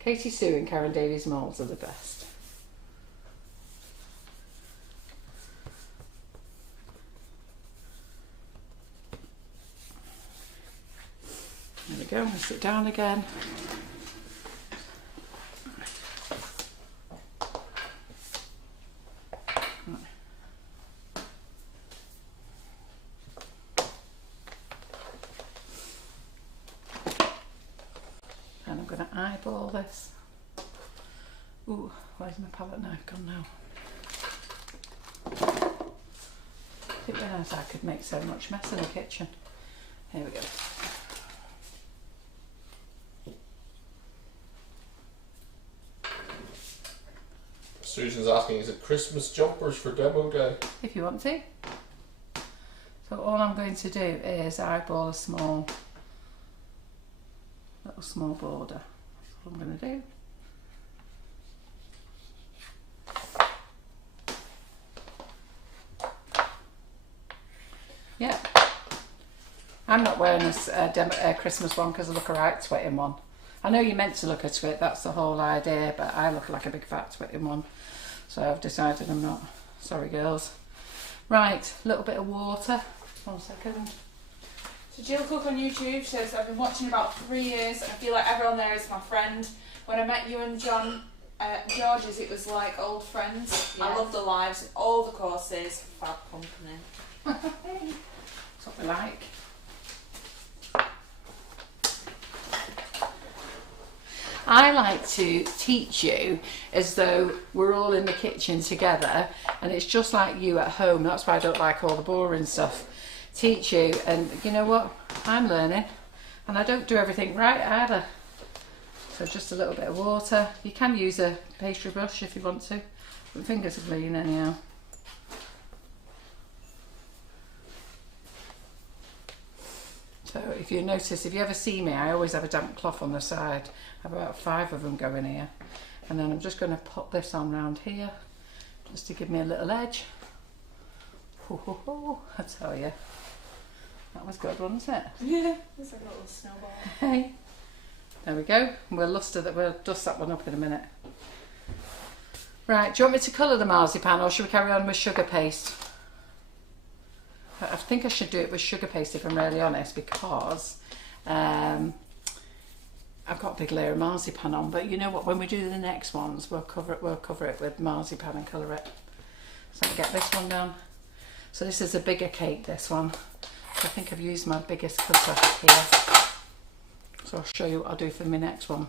Katie Sue and Karen Davies moulds are the best. There we go, I'm going to sit down again. And I'm going to eyeball this. Ooh, where's my palette knife gone now? I didn't realise I could make so much mess in the kitchen. Here we go. Susan's asking, is it Christmas jumpers for demo day? If you want to. So all I'm going to do is eyeball a little small border. That's what I'm going to do. Yeah. I'm not wearing this Christmas one because I look alright twitting one. I know you're meant to look a twit, that's the whole idea, but I look like a big fat twitting one. So I've decided I'm not. Sorry girls. Right, a little bit of water. 1 second. So Jill Cook on YouTube says, I've been watching about 3 years and I feel like everyone there is my friend. When I met you and John George's, it was like old friends. Yeah. I love the lives and all the courses. Fab company. That's what we like. I like to teach you as though we're all in the kitchen together and it's just like you at home. That's why I don't like all the boring stuff. Teach you, and you know what? I'm learning and I don't do everything right either. So just a little bit of water. You can use a pastry brush if you want to. My fingers are clean anyhow. So if you notice, if you ever see me, I always have a damp cloth on the side. I have about 5 of them going here. And then I'm just going to put this on round here, just to give me a little edge. Ho, ho, ho, I tell you. That was good, wasn't it? Yeah, it's like a little snowball. Hey. There we go. We'll dust that one up in a minute. Right, do you want me to colour the marzipan or should we carry on with sugar paste? I think I should do it with sugar paste if I'm really honest, because I've got a big layer of marzipan on, but you know what, when we do the next ones we'll cover it with marzipan and colour it. So I'll get this one down. So this is a bigger cake, this one. I think I've used my biggest cutter here. So I'll show you what I'll do for my next one.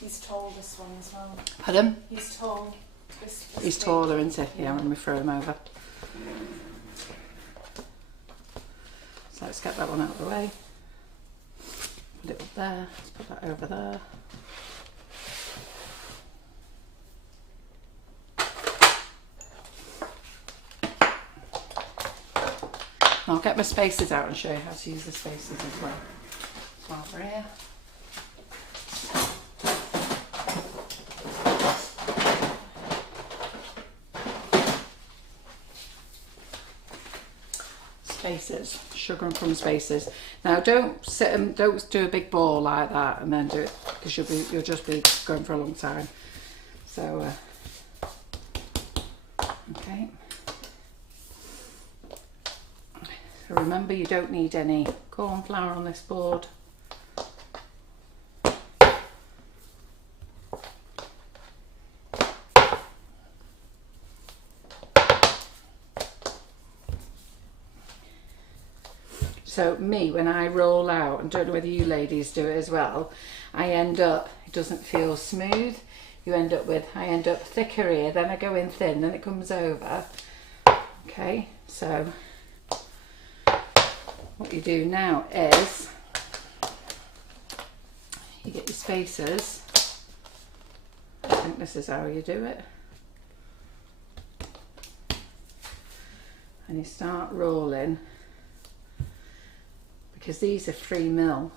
He's tall, this one as well. Pardon? He's tall. He's taller, isn't he? Yeah, when we throw him over. So let's get that one out of the way. Put it up there. Let's put that over there. I'll get my spacers out and show you how to use the spacers as well. While we're here. Spacers, Sugar and Crumbs spacers. Now don't do a big ball like that and then do it, because you'll just be going for a long time. So okay. So remember, you don't need any corn flour on this board. So me, when I roll out, and don't know whether you ladies do it as well, I end up, it doesn't feel smooth. You end up with, I end up thicker here, then I go in thin, then it comes over. Okay, so what you do now is you get your spacers. I think this is how you do it. And you start rolling, because these are 3mm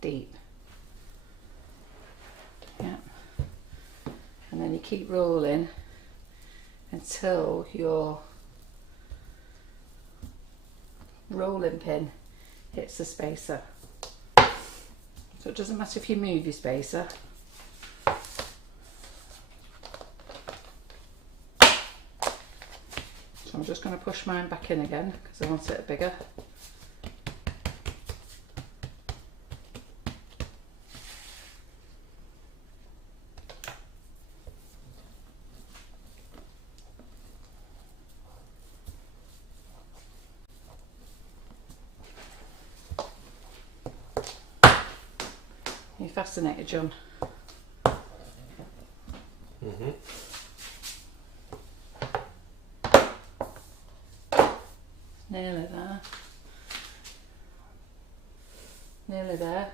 deep. Yeah. And then you keep rolling until your rolling pin hits the spacer. So it doesn't matter if you move your spacer. So I'm just going to push mine back in again because I want it bigger. You fascinated, John? Mm-hmm. Nearly there. Nearly there.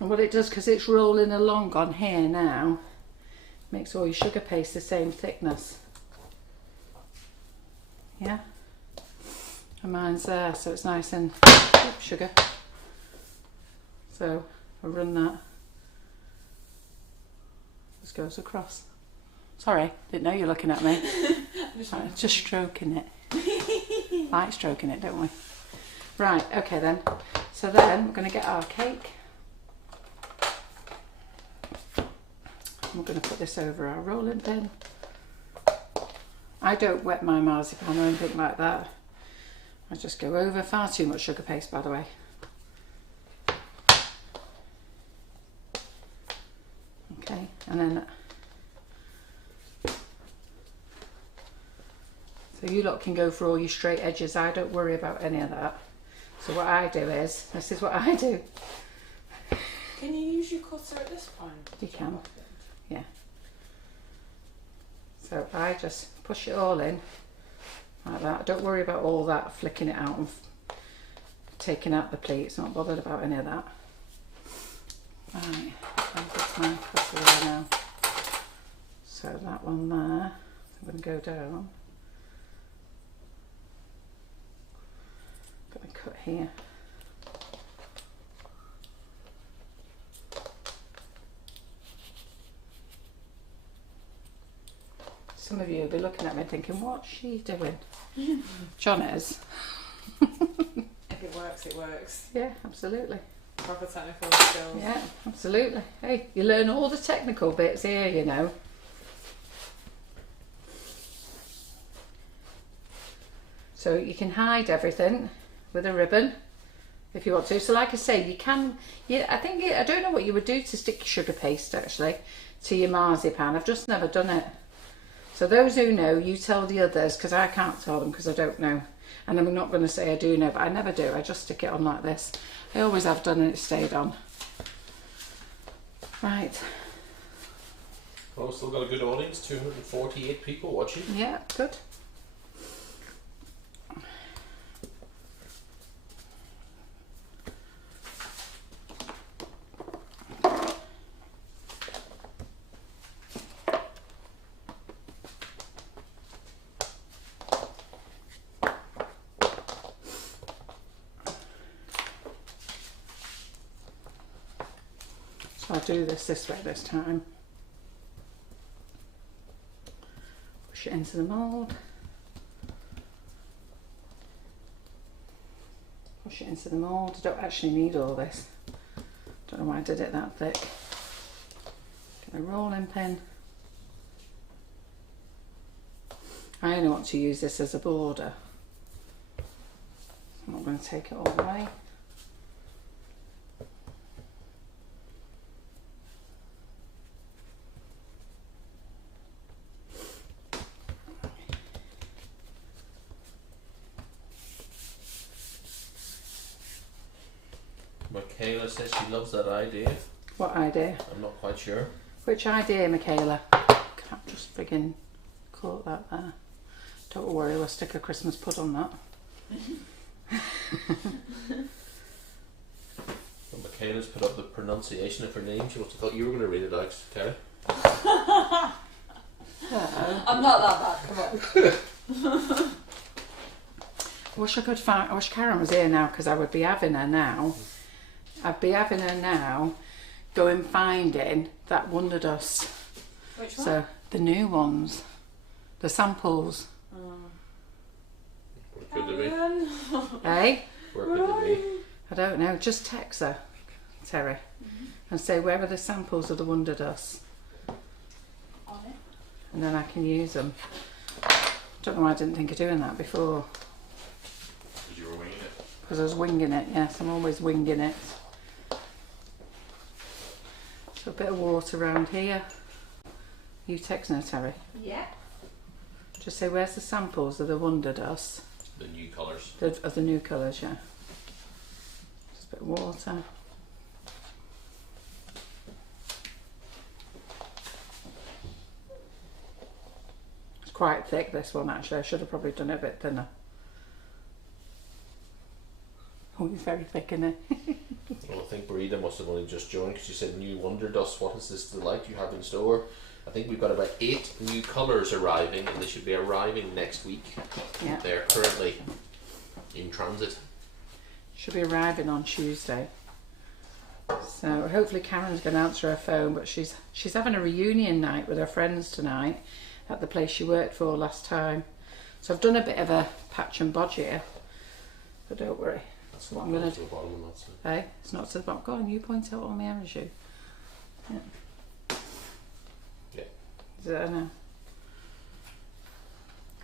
And what it does, because it's rolling along on here now, makes all your sugar paste the same thickness. Yeah? And mine's there, so it's nice and sugar. So I run that. Just goes across. Sorry, didn't know you were looking at me. Just stroking it. Like stroking it, don't we? Right, okay then. So then we're going to get our cake. We're going to put this over our rolling pin. I don't wet my marzipan or anything like that. I just go over. Far too much sugar paste, by the way. Okay, and then so you lot can go for all your straight edges. I don't worry about any of that. So what I do is, this is what I do. Can you use your cutter at this point? You can, yeah. So I just push it all in like that. Don't worry about all that, flicking it out and taking out the pleats. Not bothered about any of that. Right, I'll put my cutter there now. So that one there, I'm going to go down. Going to cut here. Some of you will be looking at me thinking, what's she doing? John is. If it works, it works. Yeah, absolutely. Proper technical skills. Yeah, absolutely. Hey, you learn all the technical bits here, you know. So you can hide everything with a ribbon if you want to. So like I say, you can, I don't know what you would do to stick sugar paste actually to your marzipan. I've just never done it. So those who know, you tell the others, because I can't tell them because I don't know. And I'm not going to say I do know, but I never do. I just stick it on like this. I always have done and it stayed on. Right. Well, we've still got a good audience, 248 people watching. Yeah, good. So I'll do this way this time. Push it into the mould. Push it into the mould. I don't actually need all this. Don't know why I did it that thick. Get a rolling pin. I only want to use this as a border. I'm not going to take it all the way. Michaela says she loves that idea. What idea? I'm not quite sure. Which idea, Michaela? Can't just friggin' caught that there. Don't worry, we'll stick a Christmas pud on that. Well, Michaela's put up the pronunciation of her name. She must have thought you were going to read it out, Terry. I'm not that bad, come on. I wish Karen was here now because I would be having her now. I'd be having her now going finding that Wonder Dust. Which one? So the new ones, the samples. Where could they be? Hey? Where could they be? I don't know. Just text her, Terry, and say where are the samples of the Wonder Dust, On it. and then I can use them. Don't know why I didn't think of doing that before. Because you were winging it. Because I was winging it. Yes, I'm always winging it. So a bit of water around here. You text her, Terry. Yeah. Just say where's the samples of the Wonder Dust. The new colours. Of the new colours, yeah. Just a bit of water. It's quite thick, this one, actually. I should have probably done it a bit thinner. Oh, it's very thick, isn't it? Well, I think Breda must have only just joined because you said new Wonder Dust. What is this delight you have in store? I think we've got about 8 new colours arriving, and they should be arriving next week. Yeah. They're currently in transit. Should be arriving on Tuesday. So hopefully Karen's going to answer her phone, but she's having a reunion night with her friends tonight at the place she worked for last time. So I've done a bit of a patch and bodge here, but don't worry. That's what not I'm gonna to the bottom of that. So. Hey, it's not to the bottom. Go on, you point out all my errors, you. Yeah. Yeah. Is that enough?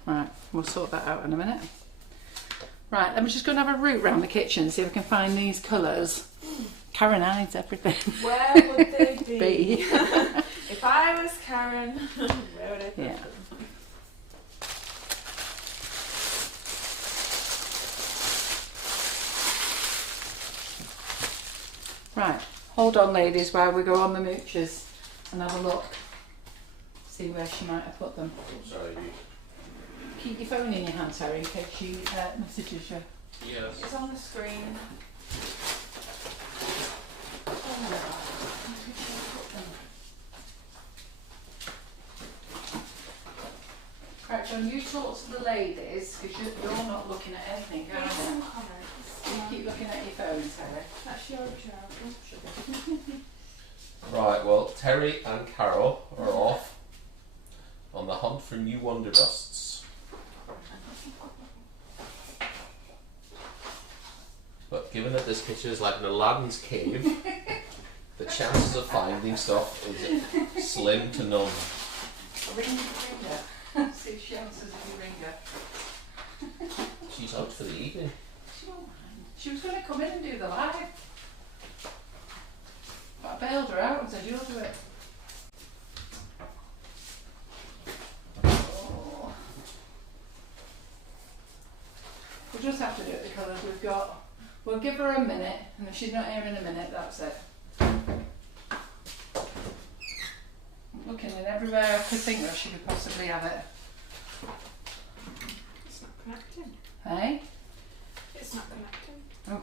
Right, we'll sort that out in a minute. Right, let me just go and have a route round the kitchen, see if I can find these colours. Karen hides everything. Where would they be? Be. If I was Karen, where would I put Yeah. them? Right, hold on ladies while we go on the mooches and have a look. See where she might have put them. Oh, sorry, you. Keep your phone in your hand, Terry, in case she messages you. Yes. It's on the screen. Right, John, you talk to the ladies because you're not looking at anything, are Read some you? comments. You keep looking at your phone, Terry. That's your job. Right, well, Terry and Carol are off on the hunt for new Wonder Dusts. But given that this kitchen is like an Aladdin's cave, the chances of finding stuff is slim to none. Ring her. See if she answers if you ring her. She's out for the evening. She won't mind. She was going to come in and do the live. But I bailed her out and said, you'll do it. Oh. We'll just have to do it the colours we've got. We'll give her a minute, and if she's not here in a minute, that's it. Looking in everywhere I could think that she could possibly have it. It's not connecting. Hey? It's not connecting. Oh.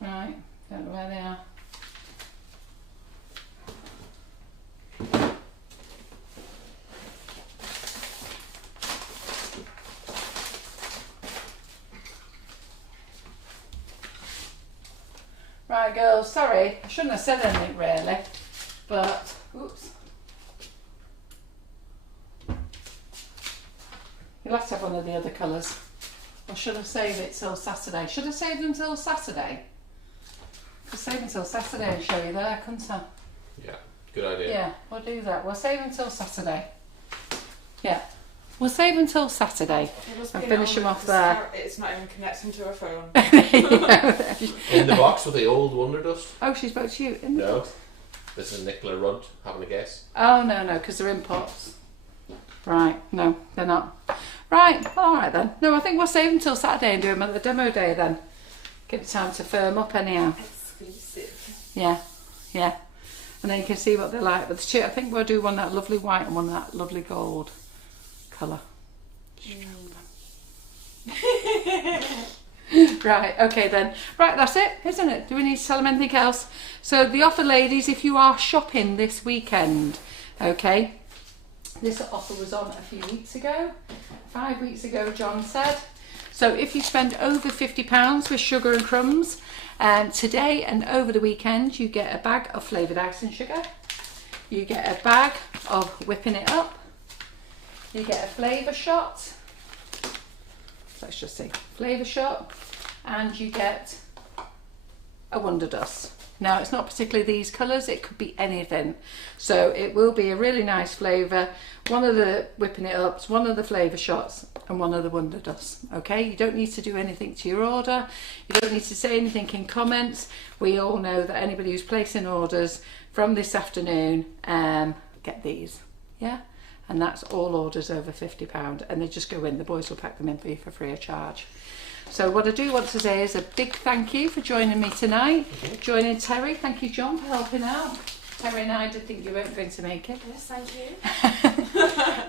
Right, don't know where they are. Right, girls, sorry, I shouldn't have said anything really, but, oops. You'll have to have one of the other colours. Or should I save it till Saturday? Should I save them till Saturday? Could save them till Saturday and show you there, couldn't I? Yeah, good idea. Yeah, we'll do that. We'll save them till Saturday. Yeah, we'll save them till Saturday and finish them off there. It's not even connecting to her phone. In the box with the old Wonder Dust? Oh, she spoke to you. In the No. box? This is Nicola Rudd having a guess. Oh, no, because they're in pots. Right, no, they're not. Right, well, alright then. No, I think we'll save them till Saturday and do them at the demo day then. Give it time to firm up anyhow. Exclusive. Yeah, yeah. And then you can see what they're like. But the two, I think we'll do one that lovely white and one that lovely gold colour. Right, okay then. Right, that's it, isn't it? Do we need to tell them anything else? So the offer, ladies, if you are shopping this weekend, okay, this offer was on a few weeks ago. 5 weeks ago, John said. So if you spend over £50 with Sugar and Crumbs, today and over the weekend, you get a bag of flavoured icing sugar. You get a bag of whipping it up. You get a flavour shot. Let's just see, flavour shot. And you get a Wonder Dust. Now it's not particularly these colours, it could be anything. So it will be a really nice flavour. One of the whipping it ups, one of the flavour shots and one of the Wonder Dust. Okay, you don't need to do anything to your order. You don't need to say anything in comments. We all know that anybody who's placing orders from this afternoon get these. Yeah, and that's all orders over £50 and they just go in. The boys will pack them in for you for free of charge. So what I do want to say is a big thank you for joining me tonight, joining Terry. Thank you, John, for helping out. Terry and I did think you weren't going to make it. Yes, thank you.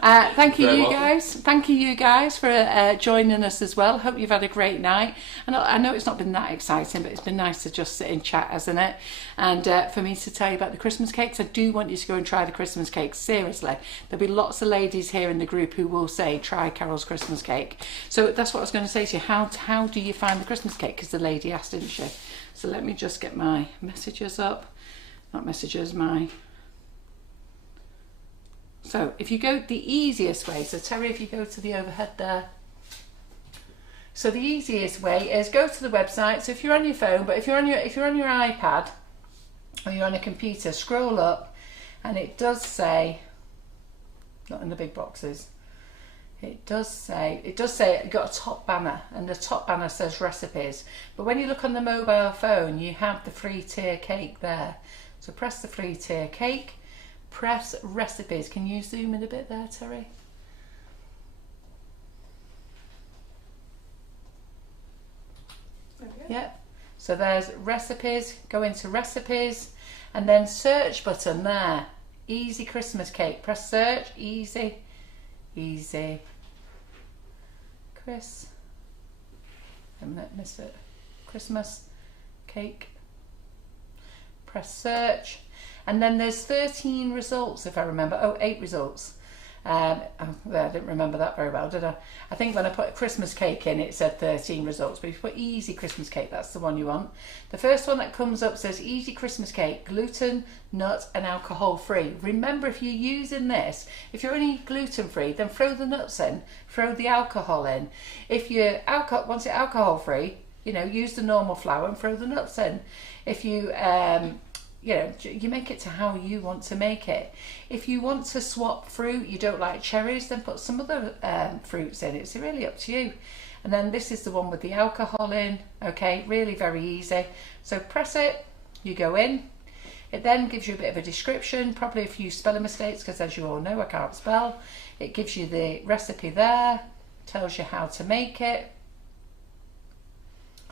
Thank you, you guys. Thank you guys for joining us as well. Hope you've had a great night. And I know it's not been that exciting, but it's been nice to just sit and chat, hasn't it? And for me to tell you about the Christmas cakes, I do want you to go and try the Christmas cakes. Seriously, there'll be lots of ladies here in the group who will say, try Carol's Christmas cake. So that's what I was going to say to you. How do you find the Christmas cake? Because the lady asked, didn't she? So let me just get my messages up. Not messages, So if you go the easiest way, so Terry, if you go to the overhead there. So the easiest way is go to the website. So if you're on your phone, but if you're on your iPad or you're on a computer, scroll up, and it does say, not in the big boxes. It does say you've got a top banner, and the top banner says recipes. But when you look on the mobile phone, you have the free tier cake there. So press the free tier cake, press recipes. Can you zoom in a bit there, Terry? Okay. Yep. So there's recipes, go into recipes, and then search button there. Easy Christmas cake. Press search, easy Chris. I'm gonna miss it. Christmas cake. Press search, and then there's 13 results if I remember. Oh, 8 results. I didn't remember that very well, did I? I think when I put Christmas cake in, it said 13 results, but if you put easy Christmas cake, that's the one you want. The first one that comes up says easy Christmas cake, gluten, nut and alcohol free. Remember, if you're using this, if you're only gluten free, then throw the nuts in, throw the alcohol in. If you want it alcohol free, use the normal flour and throw the nuts in. If you you make it to how you want to make it. If you want to swap fruit, you don't like cherries, then put some other fruits in. It's really up to you. And then this is the one with the alcohol in. Okay, really very easy. So press it, you go in. It then gives you a bit of a description, probably a few spelling mistakes, because as you all know, I can't spell. It gives you the recipe there, tells you how to make it.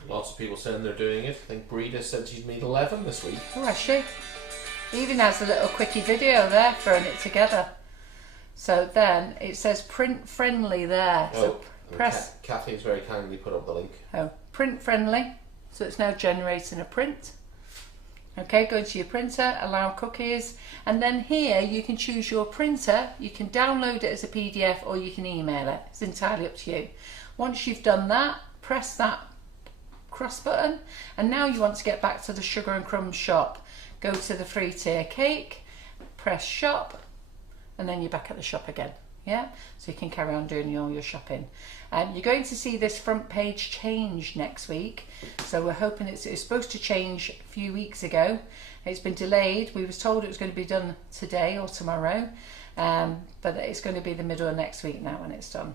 Lots of people saying they're doing it. I think Breda said she's made 11 this week. Oh, has she? Even has a little quickie video there, throwing it together. So then it says print friendly there. So press. Kathy's very kindly put up the link. Oh, print friendly. So it's now generating a print. Okay, go to your printer, allow cookies, and then here you can choose your printer. You can download it as a PDF or you can email it. It's entirely up to you. Once you've done that, press that cross button, and now you want to get back to the Sugar and Crumbs shop. Go to the free tier cake, press shop, and then you're back at the shop again. Yeah, so you can carry on doing all your shopping. You're going to see this front page change next week, so we're hoping it's supposed to change a few weeks ago. It's been delayed. We was told it was going to be done today or tomorrow, but it's going to be the middle of next week now when it's done.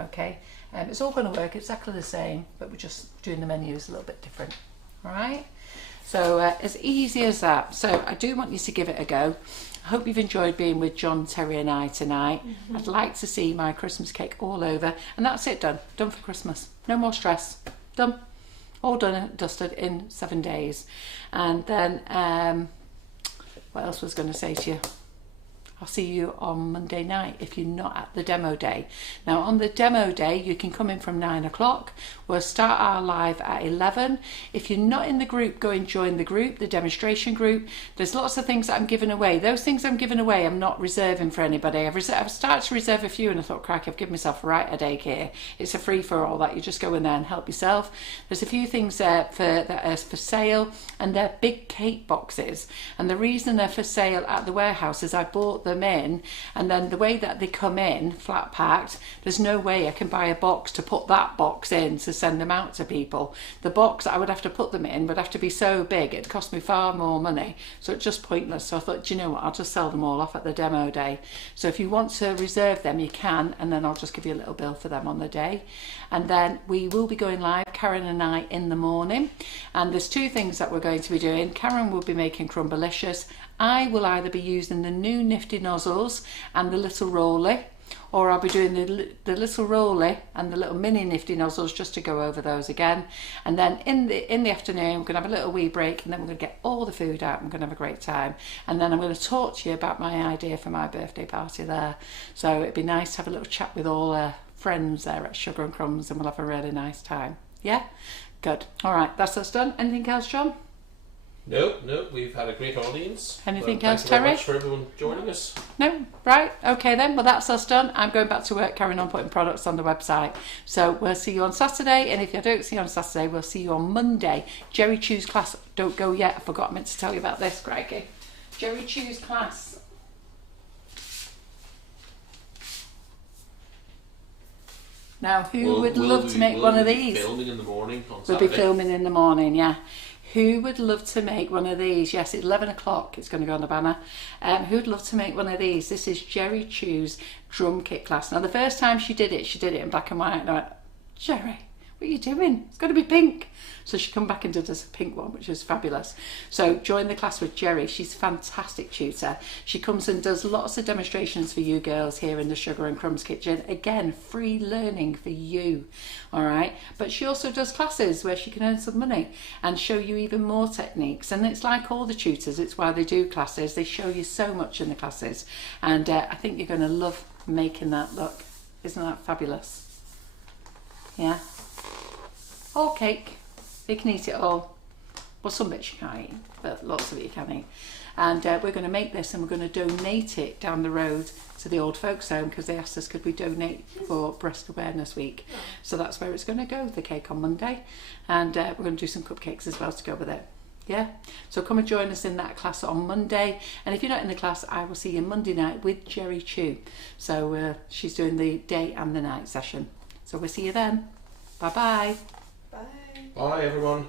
Okay, it's all going to work exactly the same, but we're just doing the menus a little bit different. All right, so as easy as that. So I do want you to give it a go. I hope you've enjoyed being with John, Terry and I tonight. I'd like to see my Christmas cake all over, and that's it, done for Christmas. No more stress, done, all done and dusted in 7 days. And then what else was I going to say to you? I'll see you on Monday night if you're not at the demo day. Now on the demo day you can come in from 9 o'clock. We'll start our live at 11. If you're not in the group, go and join the group, the demonstration group. There's lots of things that I'm giving away. Those things I'm giving away I'm not reserving for anybody. I've started to reserve a few and I thought, crack, I've given myself a right headache here. It's a free for all that you just go in there and help yourself. There's a few things there that are for sale, and they're big cake boxes, and the reason they're for sale at the warehouse is I bought them in, and then the way that they come in flat packed, there's no way I can buy a box to put that box in to send them out to people. The box I would have to put them in would have to be so big it'd cost me far more money, so it's just pointless. So I thought, do you know what, I'll just sell them all off at the demo day. So if you want to reserve them you can, and then I'll just give you a little bill for them on the day. And then we will be going live, Karen and I, in the morning, and there's two things that we're going to be doing. Karen will be making Crumbalicious. I will either be using the new nifty nozzles and the little roller, or I'll be doing the little roller and the little mini nifty nozzles just to go over those again. And then in the afternoon we're going to have a little wee break, and then we're going to get all the food out and we're going to have a great time. And then I'm going to talk to you about my idea for my birthday party there. So it'd be nice to have a little chat with all friends there at Sugar and Crumbs, and we'll have a really nice time. Yeah? Good. All right, that's us done. Anything else, John? No, we've had a great audience. Anything else, Terry? Terry? Thanks very much for everyone joining us. No? Right, okay then. Well, that's us done. I'm going back to work carrying on putting products on the website. So we'll see you on Saturday, and if I don't see you on Saturday, we'll see you on Monday. Jerry Chew's class. Don't go yet. I forgot I meant to tell you about this, crikey. Jerry Chew's class. Now, who would love to make one of these? Filming in the morning on We'll Saturday. be filming in the morning, yeah. Who would love to make one of these? Yes, it's 11 o'clock. It's going to go on the banner. Who'd love to make one of these? This is Jerry Chew's drum kit class. Now, the first time she did it in black and white. And I went, Jerry, what are you doing? It's got to be pink. So she come back and did us a pink one, which was fabulous. So join the class with Jerry. She's a fantastic tutor. She comes and does lots of demonstrations for you girls here in the Sugar and Crumbs kitchen. Again, free learning for you, all right? But she also does classes where she can earn some money and show you even more techniques. And it's like all the tutors, it's why they do classes. They show you so much in the classes. And I think you're going to love making that look. Isn't that fabulous? Yeah? All cake. You can eat it all. Well, some bits you can't eat, but lots of it you can eat. And we're going to make this, and we're going to donate it down the road to the old folks home, because they asked us could we donate for Breast Awareness Week. So that's where it's going to go, the cake on Monday. And we're going to do some cupcakes as well to go with it. Yeah, so come and join us in that class on Monday. And if you're not in the class, I will see you Monday night with Jerry Chew. So she's doing the day and the night session. So we'll see you then. Bye-bye. Bye. Bye, everyone.